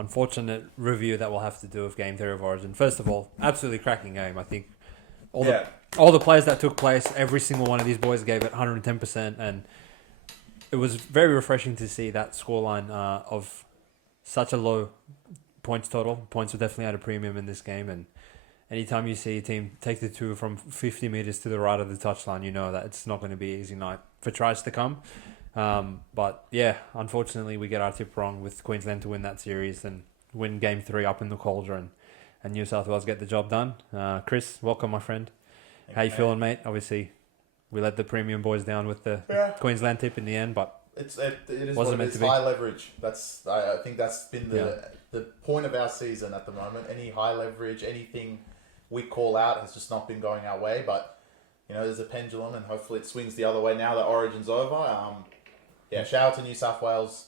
unfortunate review that we'll have to do of Game 3 of Origin. First of all, absolutely cracking game. I think all the players that took place, every single one of these boys gave it 110%, and it was very refreshing to see that scoreline of such a low points total. Points were definitely at a premium in this game, and anytime you see a team take the two from 50 meters to the right of the touchline, you know that it's not going to be an easy night for tries to come. But yeah, unfortunately, we get our tip wrong with Queensland to win that series and win Game 3 up in the cauldron, and New South Wales get the job done. Chris, welcome, my friend. How you feeling, mate? Obviously, we let the premium boys down with the Queensland tip in the end, but it is what it is. High leverage. I think that's been the point of our season at the moment. Any high leverage, anything we call out has just not been going our way. But there's a pendulum, and hopefully it swings the other way now that Origin's over. Shout out to New South Wales.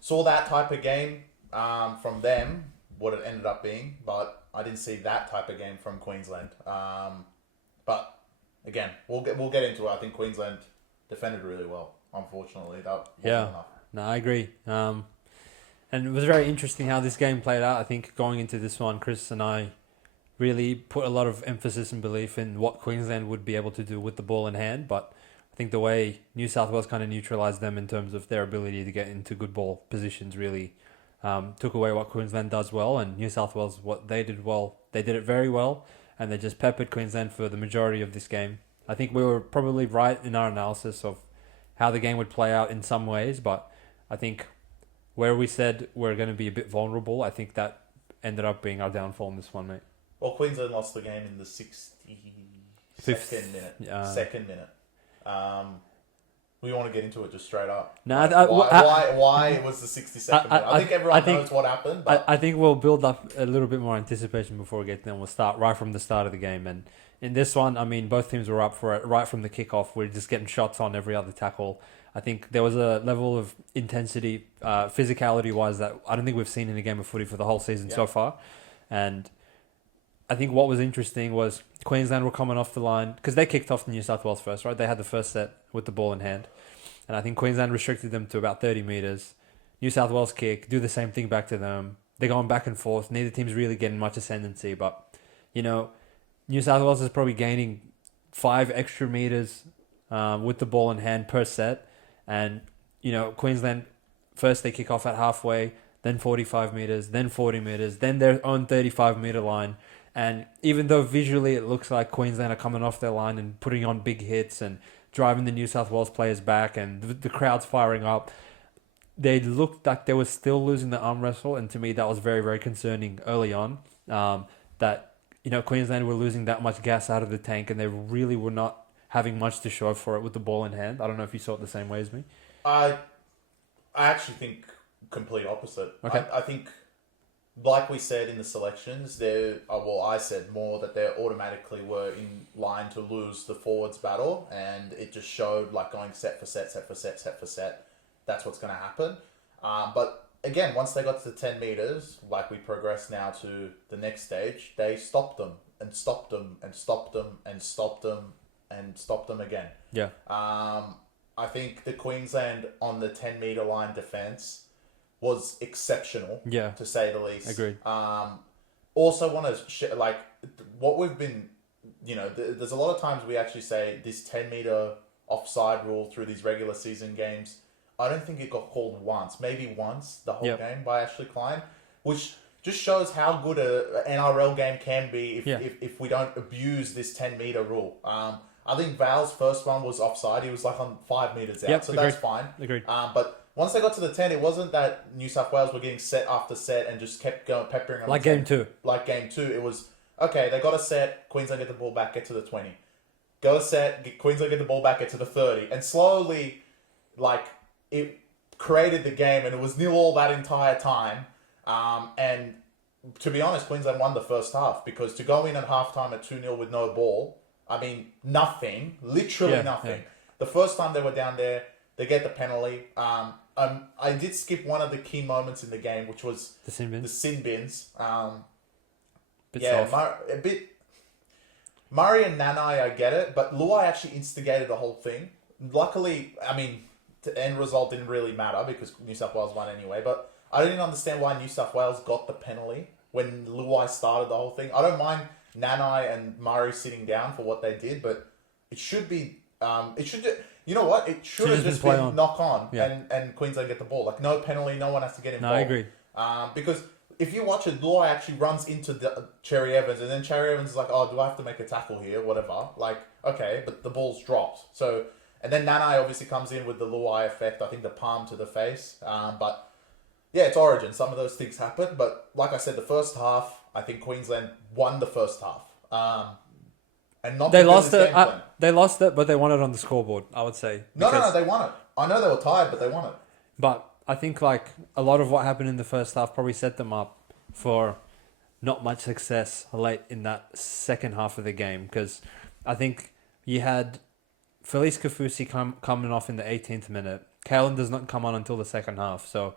Saw that type of game from them, what it ended up being, but I didn't see that type of game from Queensland. But again, we'll get into it. I think Queensland defended really well. Unfortunately, that wasn't enough. No, I agree. And it was very interesting how this game played out. I think going into this one, Chris and I really put a lot of emphasis and belief in what Queensland would be able to do with the ball in hand. But I think the way New South Wales kind of neutralised them in terms of their ability to get into good ball positions really took away what Queensland does well. And New South Wales, what they did well, they did it very well. And they just peppered Queensland for the majority of this game. I think we were probably right in our analysis of how the game would play out in some ways. But I think where we said we're going to be a bit vulnerable, I think that ended up being our downfall in this one, mate. Well, Queensland lost the game in the 62nd minute. Second minute. We want to get into it just straight up. No, why it was the 62nd minute? I think everyone knows what happened. But I think we'll build up a little bit more anticipation before we get there. We'll start right from the start of the game. And in this one, I mean, both teams were up for it right from the kickoff. We're just getting shots on every other tackle. I think there was a level of intensity, physicality-wise, that I don't think we've seen in a game of footy for the whole season so far. And I think what was interesting was Queensland were coming off the line, because they kicked off the New South Wales first, right? They had the first set with the ball in hand. And I think Queensland restricted them to about 30 metres. New South Wales kick, do the same thing back to them. They're going back and forth. Neither team's really getting much ascendancy. But, New South Wales is probably gaining 5 extra metres with the ball in hand per set. And, Queensland, first they kick off at halfway, then 45 metres, then 40 metres, then their own 35-metre line. And even though visually it looks like Queensland are coming off their line and putting on big hits and driving the New South Wales players back and the crowd's firing up, they looked like they were still losing the arm wrestle. And to me, that was very, very concerning early on, that, Queensland were losing that much gas out of the tank and they really were not having much to show for it with the ball in hand. I don't know if you saw it the same way as me. I actually think complete opposite. Okay. I think, like we said in the selections, I said more that they automatically were in line to lose the forwards battle, and it just showed like going set for set. That's what's going to happen. But again, once they got to the 10 metres, like we progress now to the next stage, they stopped them and stopped them and stopped them and stopped them and stopped them again. Yeah. I think the Queensland on the 10-metre line defence was exceptional, to say the least. Agreed. Also want to what we've been, there's a lot of times we actually say this 10-metre offside rule through these regular season games. I don't think it got called once, maybe once the whole game by Ashley Klein, which just shows how good a NRL game can be if we don't abuse this 10-metre rule. I think Val's first one was offside. He was like on 5 metres out, so that's fine. Agreed. But once they got to the 10, it wasn't that New South Wales were getting set after set and just kept going, peppering them. Like game 2. Like game 2. It was, okay, they got a set, Queensland get the ball back, get to the 20. Go a set, Queensland get the ball back, get to the 30. And slowly, it created the game, and it was 0-0 that entire time. And to be honest, Queensland won the first half, because to go in at halftime at 2-0 with no ball, nothing, literally nothing. Yeah. The first time they were down there, they get the penalty. I did skip one of the key moments in the game, which was the sin bins. A bit. Murray and Nanai, I get it, but Luai actually instigated the whole thing. Luckily, the end result didn't really matter because New South Wales won anyway. But I didn't understand why New South Wales got the penalty when Luai started the whole thing. I don't mind Nanai and Murray sitting down for what they did, but it should be. You know what? It should have just been knock on and Queensland get the ball. Like, no penalty, no one has to get involved. No, I agree. Because if you watch it, Luai actually runs into Cherry Evans, and then Cherry Evans is like, oh, do I have to make a tackle here? Whatever. Like, okay, but the ball's dropped. So, and then Nanai obviously comes in with the Luai effect. I think the palm to the face. But yeah, it's Origin. Some of those things happen. But like I said, the first half, I think Queensland won the first half. And not they lost it. They lost it, but they won it on the scoreboard, I would say. No, they won it. I know they were tired, but they won it. But I think like a lot of what happened in the first half probably set them up for not much success late in that second half of the game, because I think you had Felice Kafusi coming off in the 18th minute. Kalen does not come on until the second half. So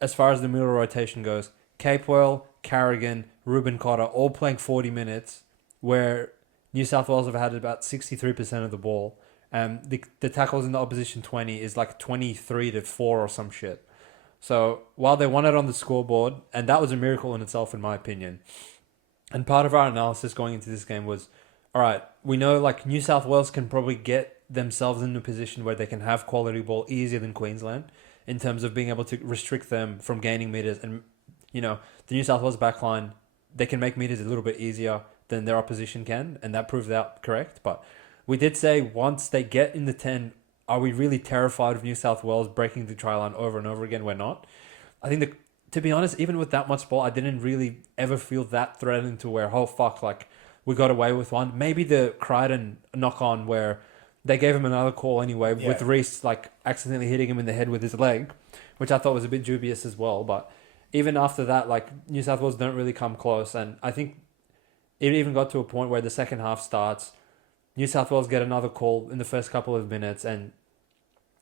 as far as the middle rotation goes, Capewell, Carrigan, Ruben Cotter all playing 40 minutes, where New South Wales have had about 63% of the ball. The tackles in the opposition 20 is like 23-4 or some shit. So while they won it on the scoreboard, and that was a miracle in itself, in my opinion. And part of our analysis going into this game was, all right, we know like New South Wales can probably get themselves in a position where they can have quality ball easier than Queensland in terms of being able to restrict them from gaining meters. And, you know, the New South Wales backline, they can make meters a little bit easier than their opposition can, and that proved out correct. But we did say once they get in the 10, are we really terrified of New South Wales breaking the try line over and over again? We're not. I think, to be honest, even with that much ball, I didn't really ever feel that threatened to where, oh, fuck, like, we got away with one. Maybe the Crichton knock-on where they gave him another call anyway, with Reece, like, accidentally hitting him in the head with his leg, which I thought was a bit dubious as well. But even after that, like, New South Wales don't really come close, and I think it even got to a point where the second half starts, New South Wales get another call in the first couple of minutes, and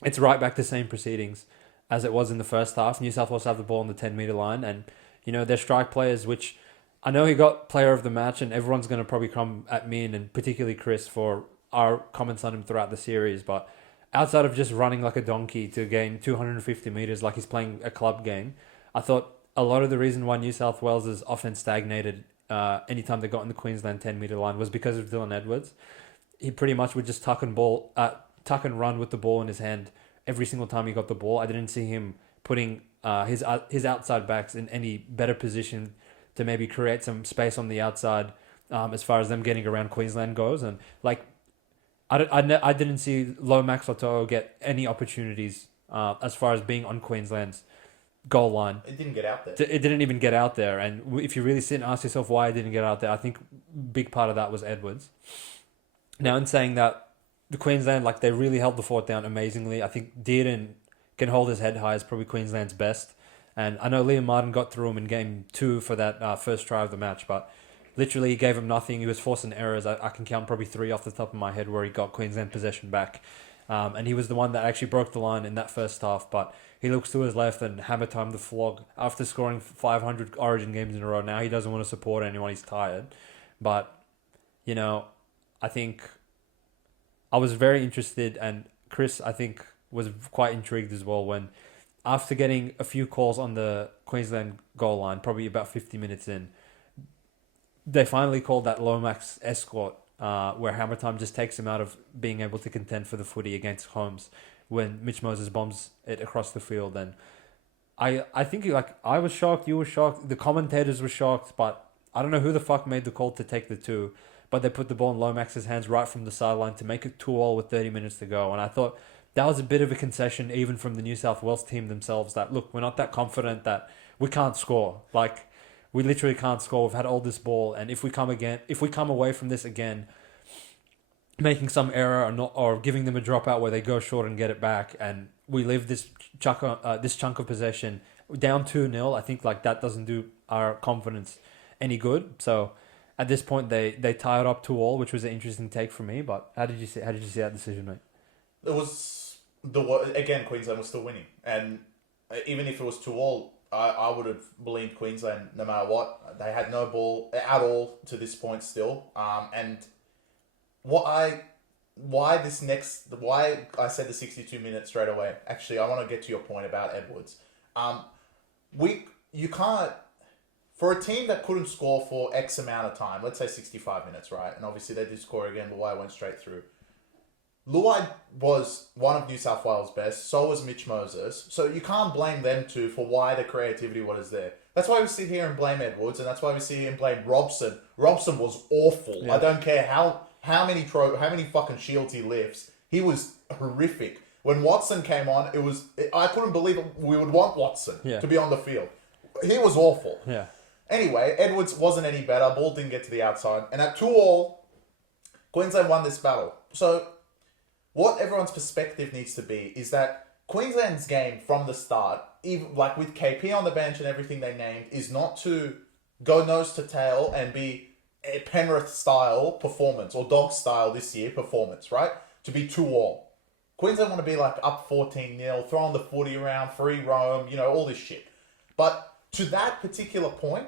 it's right back to same proceedings as it was in the first half. New South Wales have the ball on the 10-metre line, and, you know, their strike players, which I know he got player of the match, and everyone's going to probably come at me, and particularly Chris, for our comments on him throughout the series, but outside of just running like a donkey to gain 250 metres like he's playing a club game, I thought a lot of the reason why New South Wales' offense stagnated anytime they got in the Queensland 10-metre line was because of Dylan Edwards. He pretty much would just tuck and run with the ball in his hand every single time he got the ball. I didn't see him putting his outside backs in any better position to maybe create some space on the outside as far as them getting around Queensland goes. And like, I didn't see Lomax or To'o get any opportunities as far as being on Queensland's goal line. It didn't get out there. It didn't even get out there. And if you really sit and ask yourself why it didn't get out there, I think a big part of that was Edwards. Now, in saying that, the Queensland, like, they really held the fort down amazingly. I think Dearden can hold his head high as probably Queensland's best. And I know Liam Martin got through him in game 2 for that first try of the match, but literally he gave him nothing. He was forcing errors. I can count probably 3 off the top of my head where he got Queensland possession back. And he was the one that actually broke the line in that first half, but he looks to his left and hammer time the flog. After scoring 500 Origin games in a row, now he doesn't want to support anyone. He's tired. But, you know, I think I was very interested, and Chris, I think, was quite intrigued as well when, after getting a few calls on the Queensland goal line, probably about 50 minutes in, they finally called that Lomax escort, where Hammer Time just takes him out of being able to contend for the footy against Holmes when Mitch Moses bombs it across the field. And I think, like, I was shocked, you were shocked, the commentators were shocked, but I don't know who the fuck made the call to take the 2, but they put the ball in Lomax's hands right from the sideline to make it 2-2 with 30 minutes to go. And I thought that was a bit of a concession even from the New South Wales team themselves, that, look, we're not that confident that we can't score. Like, we literally can't score. We've had all this ball, and if we come away from this again, making some error or giving them a dropout where they go short and get it back, and we leave this chunk of possession down 2-0, I think, like, that doesn't do our confidence any good. So at this point, they tie it up 2-2, which was an interesting take for me. But how did you see that decision, mate? It was again, Queensland was still winning, and even if it was 2-2, I would have believed Queensland no matter what. They had no ball at all to this point still, and why I said the 62 minutes straight away. Actually, I want to get to your point about Edwards. you can't, for a team that couldn't score for X amount of time, let's say 65 minutes, right? And obviously they did score again, Luai went straight through. Luai was one of New South Wales' best, so was Mitch Moses. So you can't blame them two for why the creativity was there. That's why we sit here and blame Edwards, and that's why we sit here and blame Robson. Robson was awful. Yeah. I don't care how many fucking shields he lifts. He was horrific. When Watson came on, I couldn't believe we would want Watson to be on the field. He was awful. Yeah. Anyway, Edwards wasn't any better. Ball didn't get to the outside. And at 2-2, Queensland won this battle. So what everyone's perspective needs to be is that Queensland's game from the start, even like with KP on the bench and everything they named, is not to go nose to tail and be a Penrith-style performance or Dog-style this year performance, right? To be 2-2. Queensland want to be like up 14-0, throwing the footy around, free roam, all this shit. But to that particular point,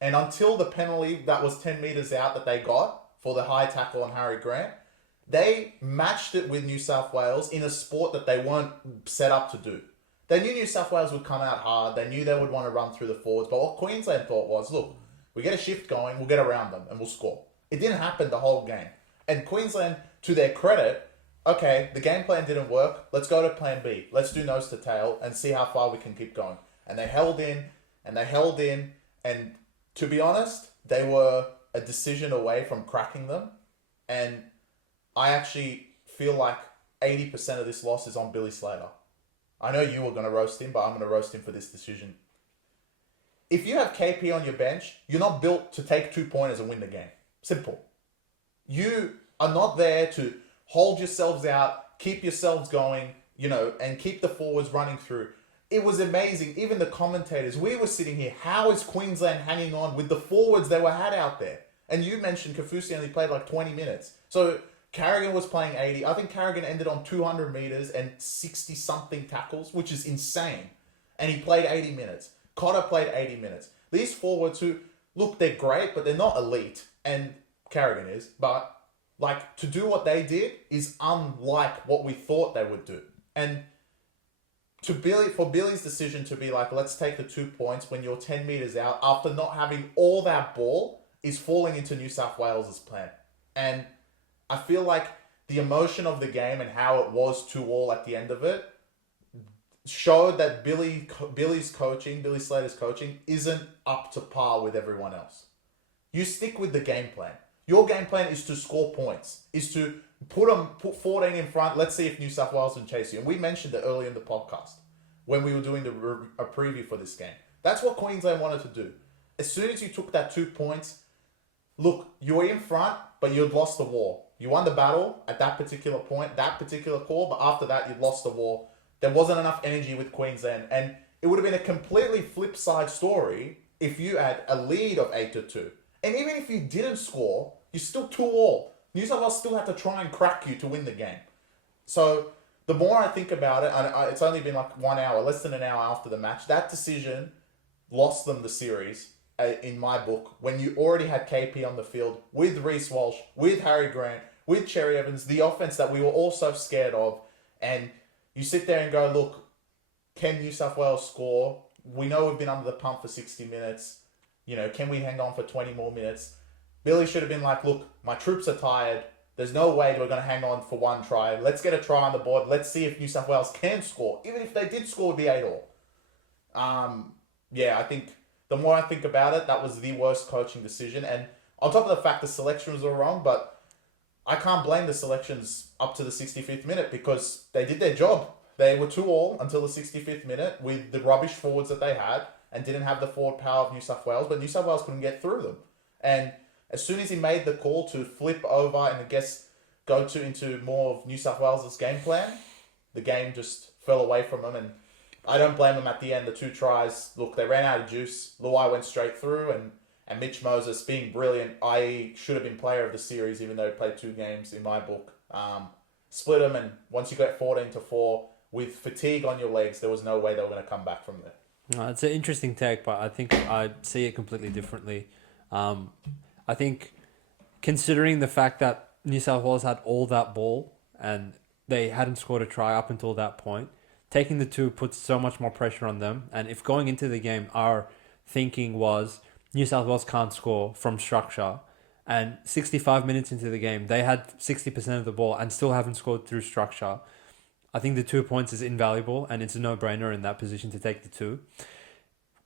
and until the penalty that was 10 metres out that they got for the high tackle on Harry Grant, they matched it with New South Wales in a sport that they weren't set up to do. They knew New South Wales would come out hard. They knew they would want to run through the forwards. But what Queensland thought was, look, we get a shift going, we'll get around them and we'll score. It didn't happen the whole game. And Queensland, to their credit, okay, the game plan didn't work. Let's go to plan B. Let's do nose to tail and see how far we can keep going. And they held in, and they held in. And to be honest, they were a decision away from cracking them. And I actually feel like 80% of this loss is on Billy Slater. I know you were going to roast him, but I'm going to roast him for this decision. If you have KP on your bench, you're not built to take 2 pointers and win the game. Simple. You are not there to hold yourselves out, keep yourselves going, and keep the forwards running through. It was amazing. Even the commentators, we were sitting here, how is Queensland hanging on with the forwards they had out there? And you mentioned Kaufusi only played like 20 minutes. So Carrigan was playing 80. I think Carrigan ended on 200 metres and 60-something tackles, which is insane. And he played 80 minutes. Cotter played 80 minutes. These forwards who, look, they're great, but they're not elite. And Carrigan is. But, to do what they did is unlike what we thought they would do. And for Billy's decision to be like, let's take the 2 points when you're 10 metres out after not having all that ball is falling into New South Wales' plan. And I feel like the emotion of the game and how it was 2-2 at the end of it showed that Billy Slater's coaching isn't up to par with everyone else. You stick with the game plan. Your game plan is to score points, is to put 14 in front. Let's see if New South Wales can chase you. And we mentioned it earlier in the podcast when we were doing a preview for this game. That's what Queensland wanted to do. As soon as you took that 2 points, look, you were in front, but you'd lost the war. You won the battle at that particular point, that particular call, but after that, you'd lost the war. There wasn't enough energy with Queensland, and it would have been a completely flip side story if you had a lead of 8-2. And even if you didn't score, you're still 2-2. New South Wales still have to try and crack you to win the game. So the more I think about it, and it's only been like 1 hour, less than an hour after the match, that decision lost them the series, in my book, when you already had KP on the field with Reece Walsh, with Harry Grant, with Cherry Evans, the offense that we were all so scared of. And you sit there and go, look, can New South Wales score? We know we've been under the pump for 60 minutes. Can we hang on for 20 more minutes? Billy should have been like, look, my troops are tired. There's no way we're going to hang on for one try. Let's get a try on the board. Let's see if New South Wales can score. Even if they did score, it would be 8-8. I think the more I think about it, that was the worst coaching decision. And on top of the fact the selections were wrong, but I can't blame the selections up to the 65th minute because they did their job. They were 2-2 until the 65th minute with the rubbish forwards that they had and didn't have the forward power of New South Wales, but New South Wales couldn't get through them. And as soon as he made the call to flip over and I guess go into more of New South Wales' game plan, the game just fell away from him. And I don't blame him at the end. The 2 tries, look, they ran out of juice. Luai went straight through, and Mitch Moses being brilliant, should have been player of the series, even though he played 2 games in my book. Split them, and once you got 14-4, with fatigue on your legs, there was no way they were going to come back from there. It's an interesting take, but I think I see it completely differently. I think considering the fact that New South Wales had all that ball and they hadn't scored a try up until that point, taking the 2 puts so much more pressure on them. And if going into the game, our thinking was New South Wales can't score from structure, and 65 minutes into the game, they had 60% of the ball and still haven't scored through structure, I think the 2 points is invaluable, and it's a no-brainer in that position to take the 2.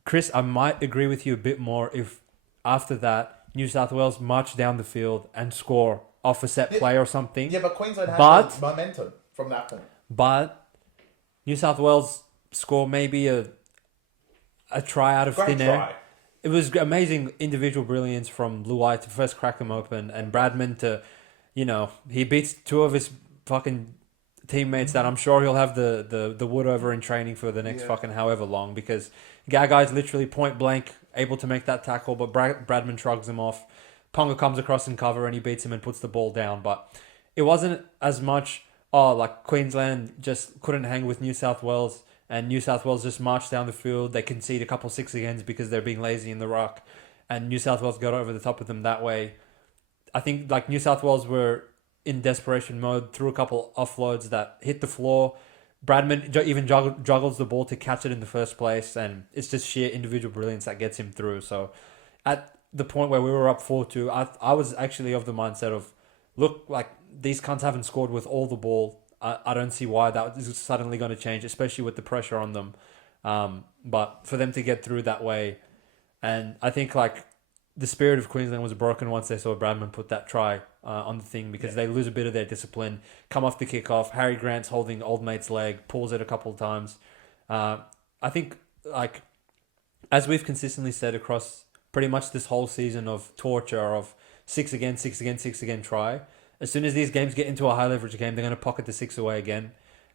Chris, I might agree with you a bit more if after that, New South Wales march down the field and score off a set play or something. Yeah, but Queensland had the momentum from that point. But New South Wales score maybe a try out of thin air. It was amazing individual brilliance from Luai to first crack them open, and Bradman to, he beats 2 of his fucking teammates that I'm sure he'll have the wood over in training for the next fucking however long, because guy's literally point blank able to make that tackle, but Bradman shrugs him off. Ponga comes across in cover and he beats him and puts the ball down. But it wasn't as much, like Queensland just couldn't hang with New South Wales, and New South Wales just marched down the field. They concede a couple 6-agains because they're being lazy in the ruck, and New South Wales got over the top of them that way. I think like New South Wales were in desperation mode, threw a couple offloads that hit the floor. Bradman even juggles the ball to catch it in the first place, and it's just sheer individual brilliance that gets him through. So at the point where we were up 4-2, I was actually of the mindset of, look, like these cunts haven't scored with all the ball. I don't see why that is suddenly going to change, especially with the pressure on them. But for them to get through that way, and I think like the spirit of Queensland was broken once they saw Bradman put that try on the thing, because they lose a bit of their discipline, come off the kickoff. Harry Grant's holding old mate's leg, pulls it a couple of times. I think like as we've consistently said across pretty much this whole season of torture of 6-again try, as soon as these games get into a high leverage game, they're going to pocket the 6 away again.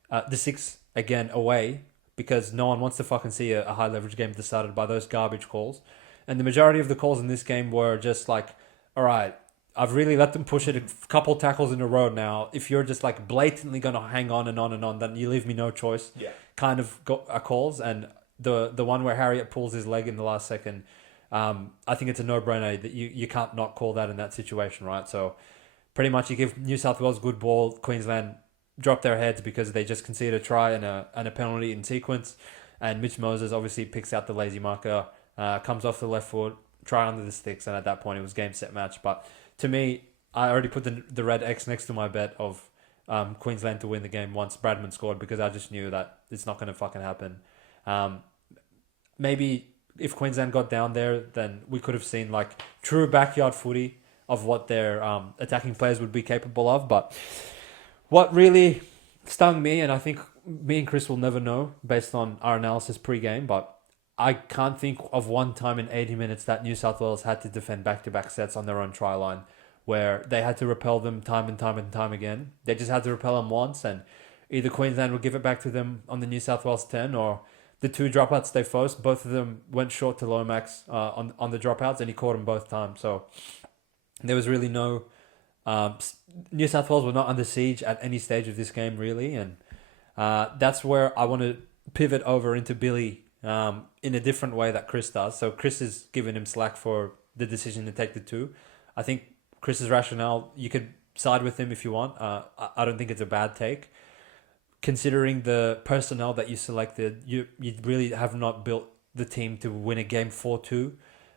The 6 again away, because no one wants to fucking see a high leverage game decided by those garbage calls. And the majority of the calls in this game were just like, all right, I've really let them push it a couple tackles in a row now. If you're just like blatantly going to hang on and on and on, then you leave me no choice. Yeah. Kind of calls. And the one where Harriet pulls his leg in the last second, I think it's a no-brainer that you can't not call that in that situation, right? So pretty much you give New South Wales good ball, Queensland drop their heads because they just conceded a try and a penalty in sequence. And Mitch Moses obviously picks out the lazy marker, comes off the left foot, try under the sticks, and at that point it was game, set, match. But to me, I already put the red X next to my bet of Queensland to win the game once Bradman scored, because I just knew that it's not going to fucking happen. Maybe if Queensland got down there, then we could have seen like true backyard footy of what their attacking players would be capable of. But what really stung me, and I think me and Chris will never know based on our analysis pre-game, but I can't think of one time in 80 minutes that New South Wales had to defend back-to-back sets on their own try line, where they had to repel them time and time again. They just had to repel them once, and either Queensland would give it back to them on the New South Wales 10, or the 2 dropouts they forced, both of them went short to Lomax on the dropouts, and he caught them both times. So there was really no... New South Wales were not under siege at any stage of this game, really, and that's where I want to pivot over into Billy in a different way that Chris does. So Chris is giving him slack for the decision to take the 2. I think Chris's rationale, you could side with him if you want. I don't think it's a bad take. Considering the personnel that you selected, you really have not built the team to win a game 4-2.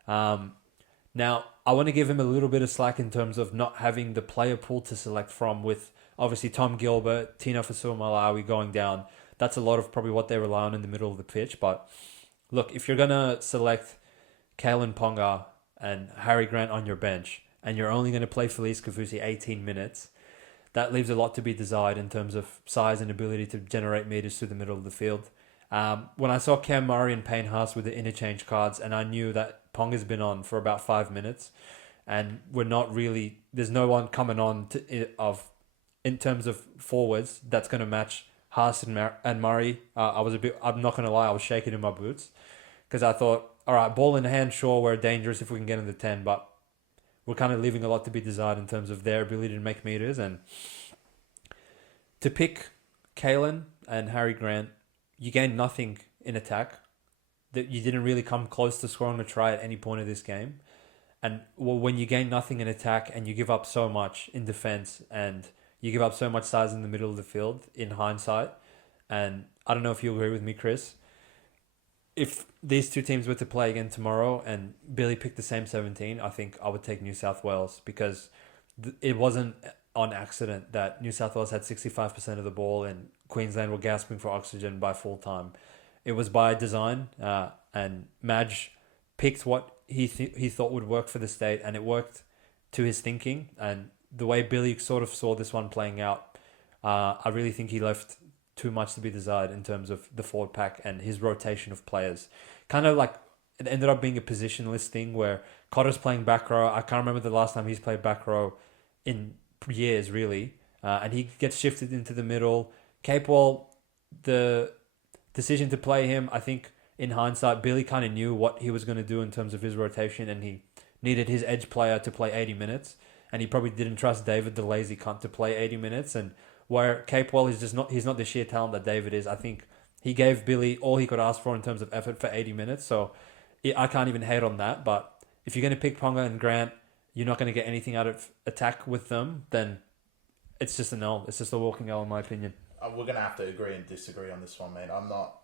Now, I want to give him a little bit of slack in terms of not having the player pool to select from, with obviously Tom Gilbert, Tino Fasuamalawi going down. That's a lot of probably what they rely on in the middle of the pitch. But look, if you're going to select Kalen Ponga and Harry Grant on your bench, and you're only going to play Felice Kafusi 18 minutes, that leaves a lot to be desired in terms of size and ability to generate meters through the middle of the field. When I saw Cam Murray and Payne Haas with the interchange cards, and I knew that Ponga's been on for about 5 minutes, and we're not really... There's no one coming on in terms of forwards that's going to match Haas and Murray. I'm not going to lie, I was shaking in my boots, because I thought, all right, ball in hand, sure, we're dangerous if we can get in the 10, but we're kind of leaving a lot to be desired in terms of their ability to make meters. And to pick Kalen and Harry Grant, you gain nothing in attack. That you didn't really come close to scoring a try at any point of this game. And when you gain nothing in attack and you give up so much in defense, and you give up so much size in the middle of the field in hindsight, and I don't know if you agree with me, Chris. If these two teams were to play again tomorrow and Billy picked the same 17, I think I would take New South Wales because it wasn't on accident that New South Wales had 65% of the ball and Queensland were gasping for oxygen by full time. It was by design, and Madge picked what he thought would work for the state, and it worked to his thinking. And the way Billy sort of saw this one playing out, I really think he left too much to be desired in terms of the forward pack and his rotation of players. Kind of like it ended up being a positionless thing where Cotter's playing back row. I can't remember the last time he's played back row in years, really. And he gets shifted into the middle. Capewell, the decision to play him, I think in hindsight, Billy kind of knew what he was going to do in terms of his rotation, and he needed his edge player to play 80 minutes. And he probably didn't trust David, the lazy cunt, to play 80 minutes. And where Capewell is he's not the sheer talent that David is. I think he gave Billy all he could ask for in terms of effort for 80 minutes. So I can't even hate on that. But if you're going to pick Ponga and Grant, you're not going to get anything out of attack with them, then it's just an L. It's just a walking L in my opinion. We're going to have to agree and disagree on this one, man.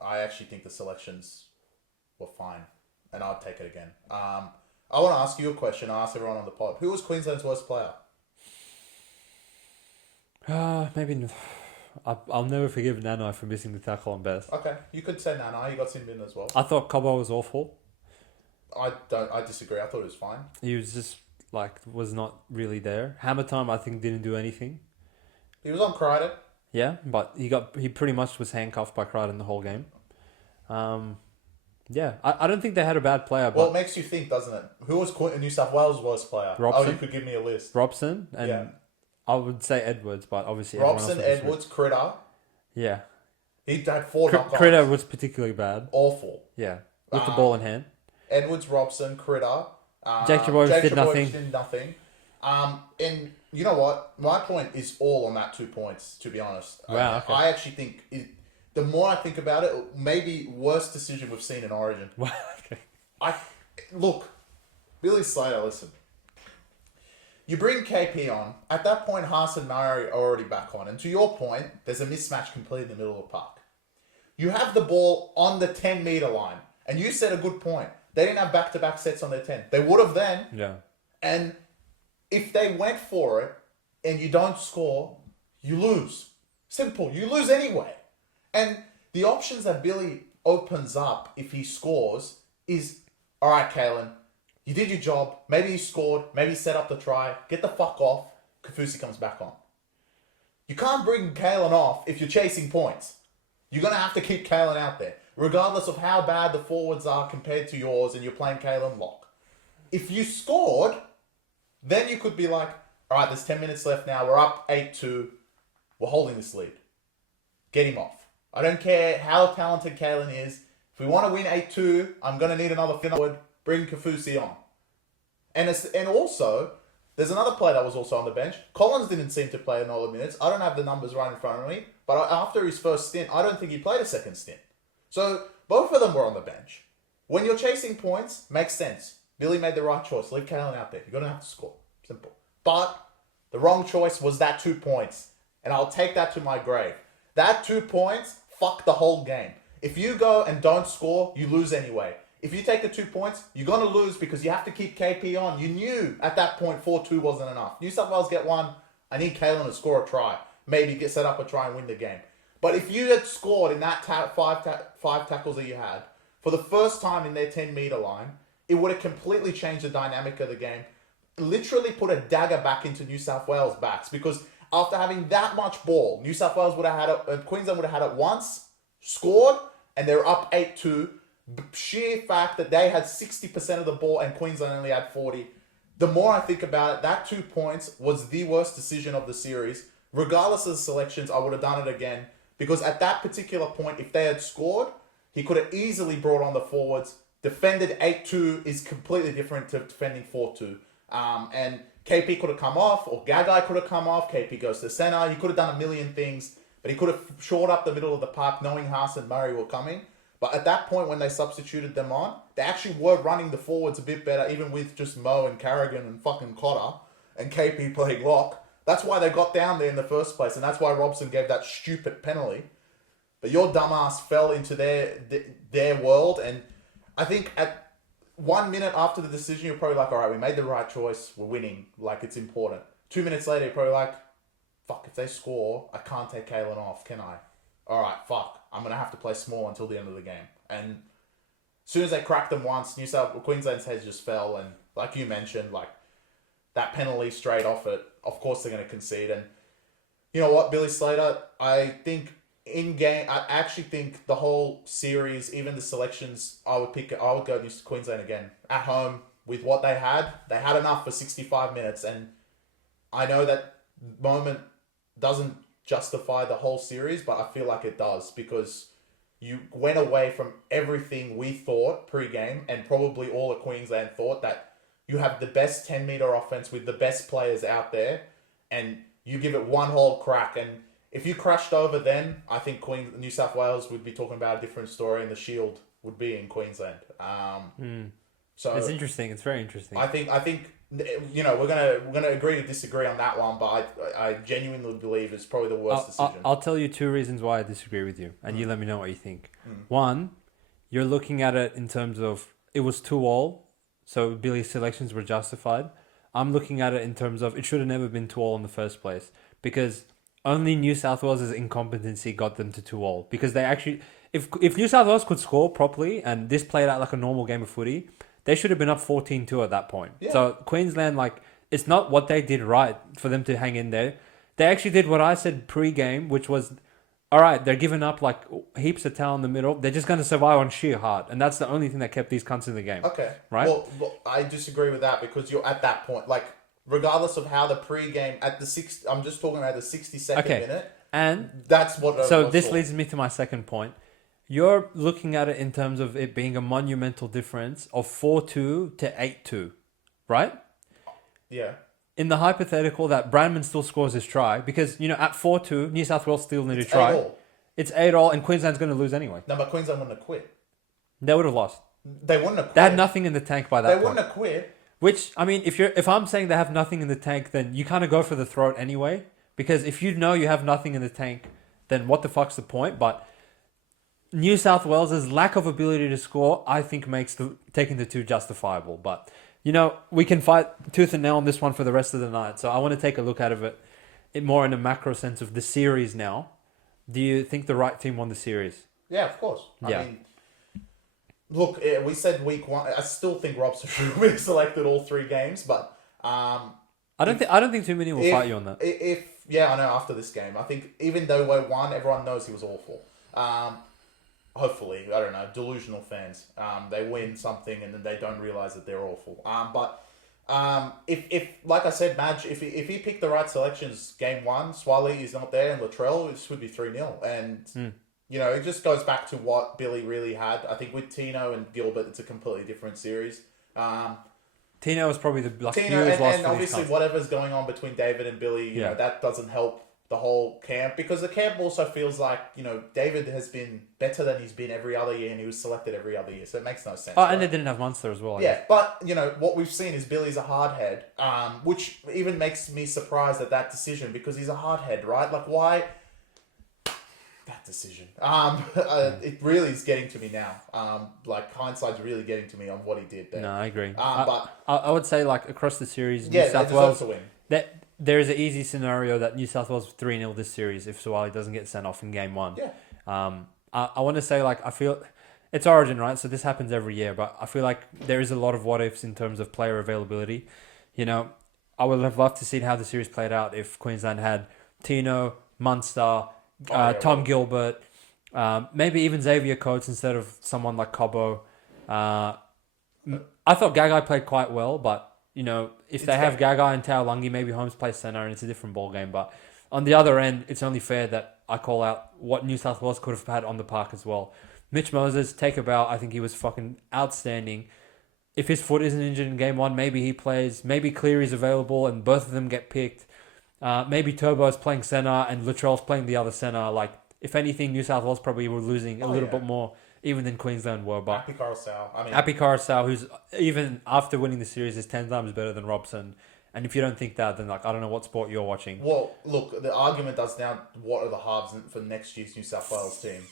I actually think the selections were fine, and I'll take it again. I want to ask you a question. I asked everyone on the pod. Who was Queensland's worst player? Maybe I'll never forgive Nanai for missing the tackle on Beth. Okay, you could say Nana. He got sin bin as well. I thought Cobbo was awful. I disagree. I thought it was fine. He was just was not really there. Hammer Time, I think, didn't do anything. He was on Crichton. Yeah, but he pretty much was handcuffed by Crichton the whole game. Yeah, I don't think they had a bad player. But well, it makes you think, doesn't it? Who was New South Wales' worst player? Robson. Oh, you could give me a list. Robson and yeah. I would say Edwards, but obviously Robson, Edwards, Critter. Yeah. He had 4 knockouts. Critter was particularly bad. Awful. Yeah, with the ball in hand. Edwards, Robson, Critter. Jake Trbojevic did nothing. Did nothing. And you know what? My point is all on that 2 points, to be honest. Wow, okay. I actually think, the more I think about it, maybe worst decision we've seen in Origin. Wow, okay. Look, Billy Slater, listen. You bring KP on. At that point, Haas and Murray are already back on. And to your point, there's a mismatch completely in the middle of the park. You have the ball on the 10-meter line. And you said a good point. They didn't have back-to-back sets on their 10. They would have then. Yeah. And if they went for it and you don't score, you lose. Simple. You lose anyway. And the options that Billy opens up if he scores is, all right, Kalen, you did your job. Maybe you scored. Maybe you set up the try. Get the fuck off. Kafusi comes back on. You can't bring Kalen off if you're chasing points. You're going to have to keep Kalen out there, regardless of how bad the forwards are compared to yours and you're playing Kalen lock. If you scored, then you could be like, all right, there's 10 minutes left now. We're up 8-2. We're holding this lead. Get him off. I don't care how talented Kalen is. If we want to win 8-2, I'm going to need another forward. Bring Kafusi on. And also, there's another player that was also on the bench. Collins didn't seem to play in all the minutes. I don't have the numbers right in front of me. But after his first stint, I don't think he played a second stint. So, both of them were on the bench. When you're chasing points, makes sense. Billy made the right choice. Leave Kalen out there. You're going to have to score. Simple. But the wrong choice was that 2 points. And I'll take that to my grave. That 2 points, fuck the whole game. If you go and don't score, you lose anyway. If you take the 2 points, you're going to lose because you have to keep KP on. You knew at that point 4-2 wasn't enough. New South Wales get one. I need Kalen to score a try. Maybe get set up a try and win the game. But if you had scored in that five tackles that you had, for the first time in their 10-meter line, it would have completely changed the dynamic of the game. Literally put a dagger back into New South Wales' backs because after having that much ball, New South Wales would have had it, Queensland would have had it once, scored, and they're up 8-2. Sheer fact that they had 60% of the ball and Queensland only had 40. The more I think about it, that 2 points was the worst decision of the series. Regardless of the selections, I would have done it again. Because at that particular point, if they had scored, he could have easily brought on the forwards. Defended 8-2 is completely different to defending 4-2. And KP could have come off, or Gagai could have come off. KP goes to center. He could have done a million things, but he could have shored up the middle of the park knowing Haas and Murray were coming. But at that point, when they substituted them on, they actually were running the forwards a bit better, even with just Mo and Carrigan and fucking Cotter and KP playing lock. That's why they got down there in the first place, and that's why Robson gave that stupid penalty. But your dumbass fell into their world, and I think at 1 minute after the decision, you're probably like, all right, we made the right choice. We're winning. Like, it's important. 2 minutes later, you're probably like, fuck, if they score, I can't take Kalen off, can I? All right, fuck. I'm going to have to play small until the end of the game. And as soon as they cracked them once, Queensland's heads just fell. And like you mentioned, like that penalty straight off it, of course they're going to concede. And you know what, Billy Slater, I think I actually think the whole series, even the selections, I would go New Queensland again. At home, with what they had enough for 65 minutes. And I know that moment doesn't justify the whole series, but I feel like it does, because you went away from everything we thought pre-game, and probably all of Queensland thought, that you have the best 10-meter offense with the best players out there, and you give it one whole crack. And if you crashed over then, I think New South Wales would be talking about a different story, and the Shield would be in Queensland. So it's interesting. It's very interesting. I think you know, we're gonna agree to disagree on that one, but I genuinely believe it's probably the worst decision. I'll tell you 2 reasons why I disagree with you, and you let me know what you think. One, you're looking at it in terms of it was 2-2, so Billy's selections were justified. I'm looking at it in terms of it should have never been 2-2 in the first place, because only New South Wales' incompetency got them to 2-2. Because they actually, if New South Wales could score properly and this played out like a normal game of footy, they should have been up 14-2 at that point. Yeah. So Queensland, like, it's not what they did right for them to hang in there. They actually did what I said pre-game, which was, all right, they're giving up like heaps of talent in the middle. They're just going to survive on sheer heart. And that's the only thing that kept these cunts in the game. Okay. Right? Well, I disagree with that, because you're at that point, like, regardless of how the pre-game, I'm just talking about the 62nd minute. And that's what. So this leads me to my second point. You're looking at it in terms of it being a monumental difference of 4-2 to 8-2, right? Yeah. In the hypothetical that Brandman still scores his try, because, you know, at 4-2, New South Wales still need a try. 8-8. It's 8-8, and Queensland's going to lose anyway. No, but Queensland wouldn't have quit. They would have lost. They wouldn't have quit. They had nothing in the tank by that point. They wouldn't have quit. Which, I mean, if I'm saying they have nothing in the tank, then you kind of go for the throat anyway. Because if you know you have nothing in the tank, then what the fuck's the point? But New South Wales' lack of ability to score, I think, makes taking the 2 justifiable. But, you know, we can fight tooth and nail on this one for the rest of the night. So I want to take a look at it more in a macro sense of the series now. Do you think the right team won the series? Yeah, of course. Yeah. I mean, look, we said week 1. I still think Robson should have been selected all 3 games, but I don't think too many will fight you on that. I know after this game, I think even though we won, everyone knows he was awful. Hopefully, I don't know, delusional fans. They win something and then they don't realize that they're awful. But if like I said, Madge, if he picked the right selections, game 1, Swally is not there, and Latrell, it should be 3-0. And you know, it just goes back to what Billy really had. I think with Tino and Gilbert, it's a completely different series. Tino was probably the Tino, and obviously whatever's going on between David and Billy, you know, that doesn't help the whole camp, because the camp also feels like, you know, David has been better than he's been every other year, and he was selected every other year, so it makes no sense. Oh, right? And they didn't have Munster as well. I guess. But, you know, what we've seen is Billy's a hardhead, which even makes me surprised at that decision, because he's a hardhead, right? Like, why that decision? It really is getting to me now. Like, hindsight's really getting to me on what he did there. No, I agree. But I would say, like, across the series, yeah, New South they Wales deserve to win. There is an easy scenario that New South Wales 3-0 this series if Suwali doesn't get sent off in game 1. Yeah. I want to say, like, I feel it's Origin, right? So this happens every year, but I feel like there is a lot of what ifs in terms of player availability. You know, I would have loved to see how the series played out if Queensland had Tino, Munster, Tom Gilbert, maybe even Xavier Coates instead of someone like Cobbo. I thought Gagai played quite well, but you know, if they have Gagai and Taulagi, maybe Holmes plays centre and it's a different ball game. But on the other end, it's only fair that I call out what New South Wales could have had on the park as well. Mitch Moses, take a bow. I think he was fucking outstanding. If his foot isn't injured in game 1, maybe he plays. Maybe Cleary's available and both of them get picked. Maybe Turbo's playing centre and Latrell's playing the other centre. Like, if anything, New South Wales probably were losing a little bit more even than Queensland were. But Happy Carousel. Happy Carousel, who's even after winning the series is 10 times better than Robson. And if you don't think that, then like I don't know what sport you're watching. Well, look, the argument does now. What are the halves for next year's New South Wales team?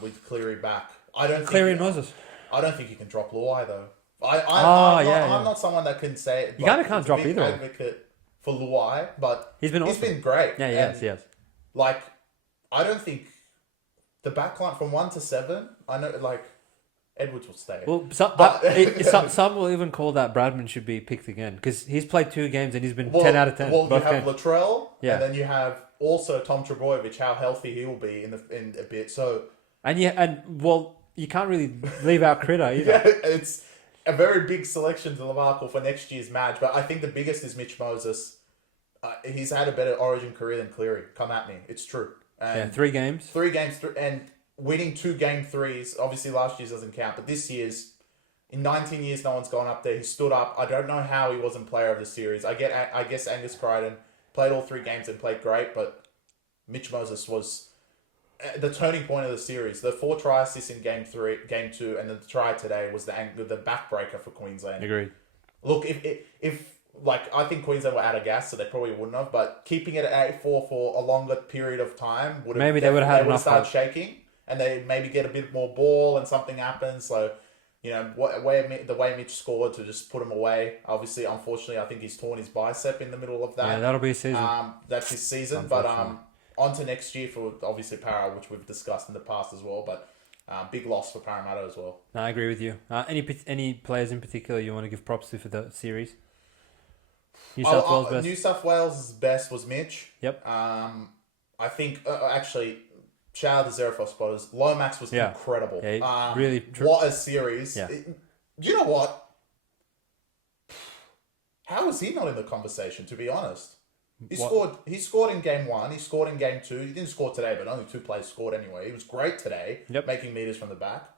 With Cleary back, I don't think Cleary and Moses. I don't think you can drop Luai though. I'm not someone that can say it. You kind of can't drop either. I'm advocate for Luai, but he's been great. Yeah, yes. Like, I don't think the backline from 1 to 7. I know, like, Edwards will stay. Well, some will even call that Bradman should be picked again because he's played 2 games and he's been 10 out of 10. Well, you have games. Latrell, and then you have also Tom Trebojevic. How healthy he will be in a bit. So you can't really leave out Critter either. Yeah, it's a very big selection to Lavaco for next year's match, but I think the biggest is Mitch Moses. He's had a better Origin career than Cleary. Come at me, it's true. And 3 games. 3 games, and winning 2 game 3s. Obviously, last year's doesn't count, but this year's, in 19 years, no one's gone up there. He stood up. I don't know how he wasn't player of the series. I guess Angus Crichton played all 3 games and played great, but Mitch Moses was the turning point of the series. The 4 try assists in game 2, and the try today was the backbreaker for Queensland. Agreed. Look, if I think Queensland were out of gas, so they probably wouldn't have. But keeping it at 8-4 for a longer period of time would have maybe they would have had enough. Started shaking, and they maybe get a bit more ball, and something happens. So, the way Mitch scored to just put him away. Obviously, unfortunately, I think he's torn his bicep in the middle of that. Yeah, that'll be his season. That's his season. But on to next year for obviously Para, which we've discussed in the past as well. But big loss for Parramatta as well. No, I agree with you. Any players in particular you want to give props to for the series? New South Wales' best was Mitch. Yep. I think actually, shout out to Zerifos spotters. Lomax was incredible. Yeah, really. What a series! Yeah. You know what? How is he not in the conversation? To be honest, He scored in game 1. He scored in game 2. He didn't score today, but only 2 players scored anyway. He was great today, making meters from the back.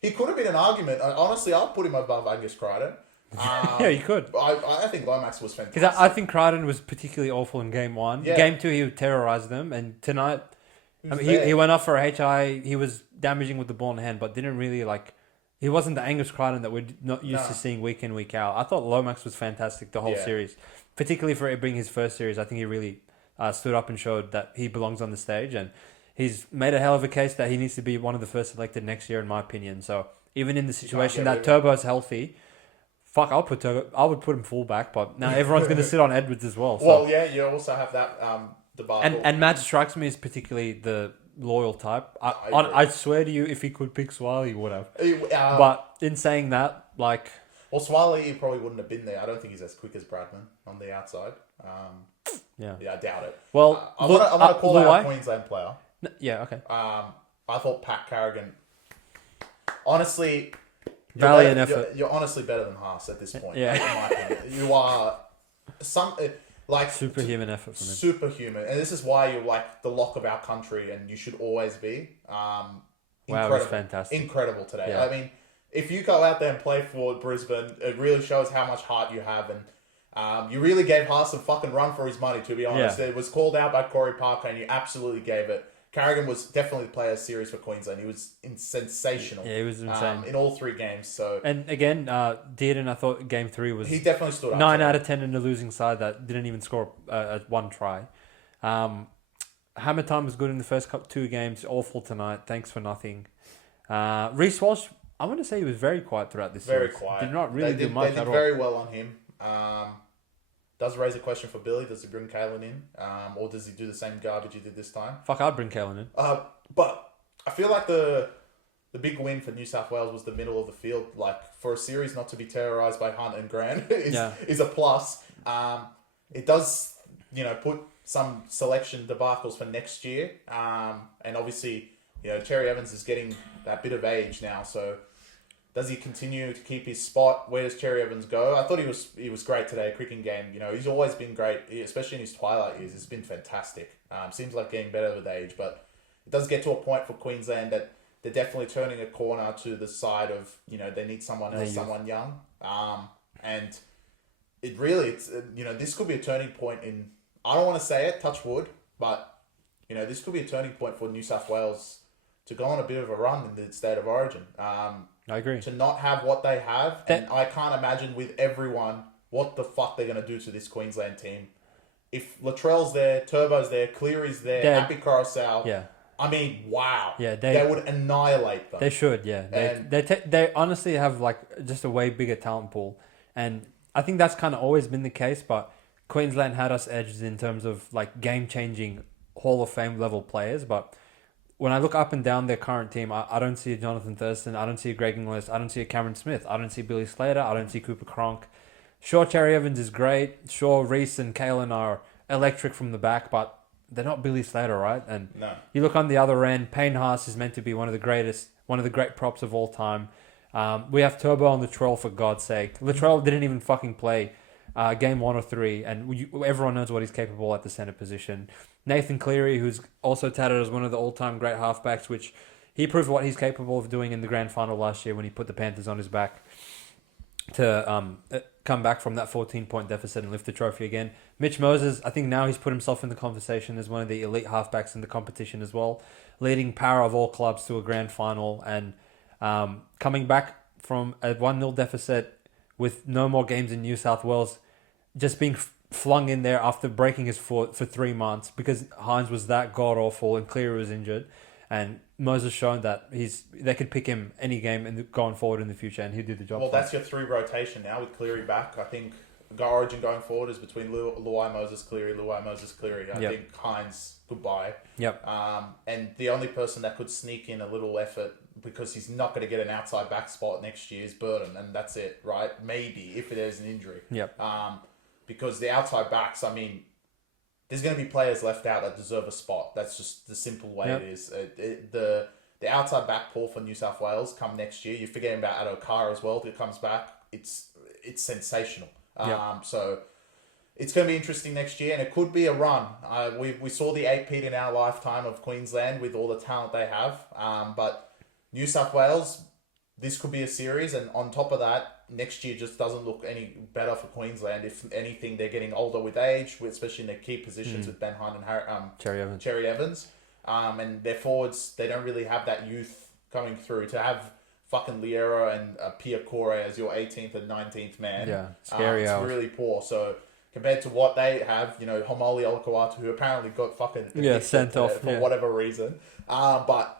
He could have been an argument. Honestly, I'll put him above Angus Crichton. Yeah, you could. I think Lomax was fantastic. Because I think Crichton was particularly awful in game 1. Yeah. Game 2, he would terrorise them. And tonight, he went off for a HI. He was damaging with the ball in hand, but didn't really he wasn't the Angus Crichton that we're not used to seeing week in, week out. I thought Lomax was fantastic the whole series. Particularly for it being his first series. I think he really stood up and showed that he belongs on the stage. And he's made a hell of a case that he needs to be one of the first selected next year, in my opinion. So even in the situation that Turbo's healthy... I would put him fullback, but now everyone's going to sit on Edwards as well. So. Well, yeah, you also have that debacle. And Matt strikes me as particularly the loyal type. I swear to you, if he could pick Swiley, he would have. But in saying that, well, Swiley probably wouldn't have been there. I don't think he's as quick as Bradman on the outside. Yeah, I doubt it. Well, I'm going to call out a Queensland player. Yeah, okay. I thought Pat Carrigan. Honestly... Valiant effort. You're honestly better than Haas at this point. Yeah. In my opinion. You are superhuman effort from him. Superhuman, and this is why you're the lock of our country, and you should always be. Wow, it was fantastic. Incredible today. Yeah. I mean, if you go out there and play for Brisbane, it really shows how much heart you have, and you really gave Haas a fucking run for his money. To be honest, It was called out by Corey Parker, and you absolutely gave it. Carrigan was definitely the player of the series for Queensland. He was sensational. Yeah, he was insane. In all 3 games. So and again, Dearden, I thought game 3 was... He definitely stood up. 9 out of 10 in the losing side that didn't even score 1 try. Hammer time was good in the first 2 games. Awful tonight. Thanks for nothing. Reece Walsh, I want to say he was very quiet throughout this series. Very quiet. Did not really do much at all. They did very well on him. Does raise a question for Billy. Does he bring Kalen in? Or does he do the same garbage he did this time? I'd bring Kalen in. But I feel like the big win for New South Wales was the middle of the field. For a series not to be terrorised by Hunt and Grant is a plus. It does, put some selection debacles for next year. And obviously, Cherry Evans is getting that bit of age now, so... Does he continue to keep his spot? Where does Cherry Evans go? I thought he was great today, kicking game. He's always been great, especially in his twilight years. It's been fantastic. Seems like getting better with age, but it does get to a point for Queensland that they're definitely turning a corner to the side of, they need someone else, someone young. And it really, this could be a turning point in, I don't want to say it, touch wood, but, this could be a turning point for New South Wales to go on a bit of a run in the State of Origin. I agree. To not have what they have, and I can't imagine with everyone what the fuck they're going to do to this Queensland team. If Latrell's there, Turbo's there, Cleary's there, Happy Carousel. Yeah. I mean, wow. Yeah, they would annihilate them. They should, yeah. They honestly have like just a way bigger talent pool. And I think that's kind of always been the case, but Queensland had us edged in terms of like game-changing Hall of Fame level players. But when I look up and down their current team, I don't see a Jonathan Thurston, I don't see a Greg Inglis, I don't see a Cameron Smith, I don't see Billy Slater, I don't see Cooper Cronk. Sure, Cherry Evans is great. Sure, Reese and Kalen are electric from the back, but they're not Billy Slater, right? And no. You look on the other end, Payne Haas is meant to be one of the great props of all time. We have Turbo on Latrell, for God's sake. Latrell didn't even fucking play game 1 or 3, and everyone knows what he's capable at the center position. Nathan Cleary, who's also touted as one of the all-time great halfbacks, which he proved what he's capable of doing in the grand final last year when he put the Panthers on his back to come back from that 14-point deficit and lift the trophy again. Mitch Moses, I think now he's put himself in the conversation as one of the elite halfbacks in the competition as well, leading power of all clubs to a grand final and coming back from a 1-0 deficit with no more games in New South Wales, just being flung in there after breaking his foot for 3 months because Hines was that god-awful and Cleary was injured. And Moses shown that they could pick him any game going forward in the future, and he'd do the job. Well, that's your 3 rotation now with Cleary back. I think Origin going forward is between Luai Moses Cleary, Luai Moses Cleary. I think Hines goodbye. Yep. And the only person that could sneak in a little effort because he's not going to get an outside back spot next year is Burton, and that's it, right? Maybe if there's an injury. Yep. Because the outside backs, I mean, there's going to be players left out that deserve a spot. That's just the simple way it is. The outside back pool for New South Wales come next year. You're forgetting about Adokar as well. If it comes back, it's sensational. So it's going to be interesting next year, and it could be a run. We saw the 8-peat in our lifetime of Queensland with all the talent they have. But New South Wales, this could be a series, and on top of that, next year just doesn't look any better for Queensland. If anything, they're getting older with age, especially in their key positions with Ben Hunt and Cherry Evans. And their forwards, they don't really have that youth coming through. To have fucking Liera and Pia Kore as your 18th and 19th man, scary. It's really poor. So compared to what they have, Homoli Olakawatu, who apparently got fucking sent off for whatever reason. But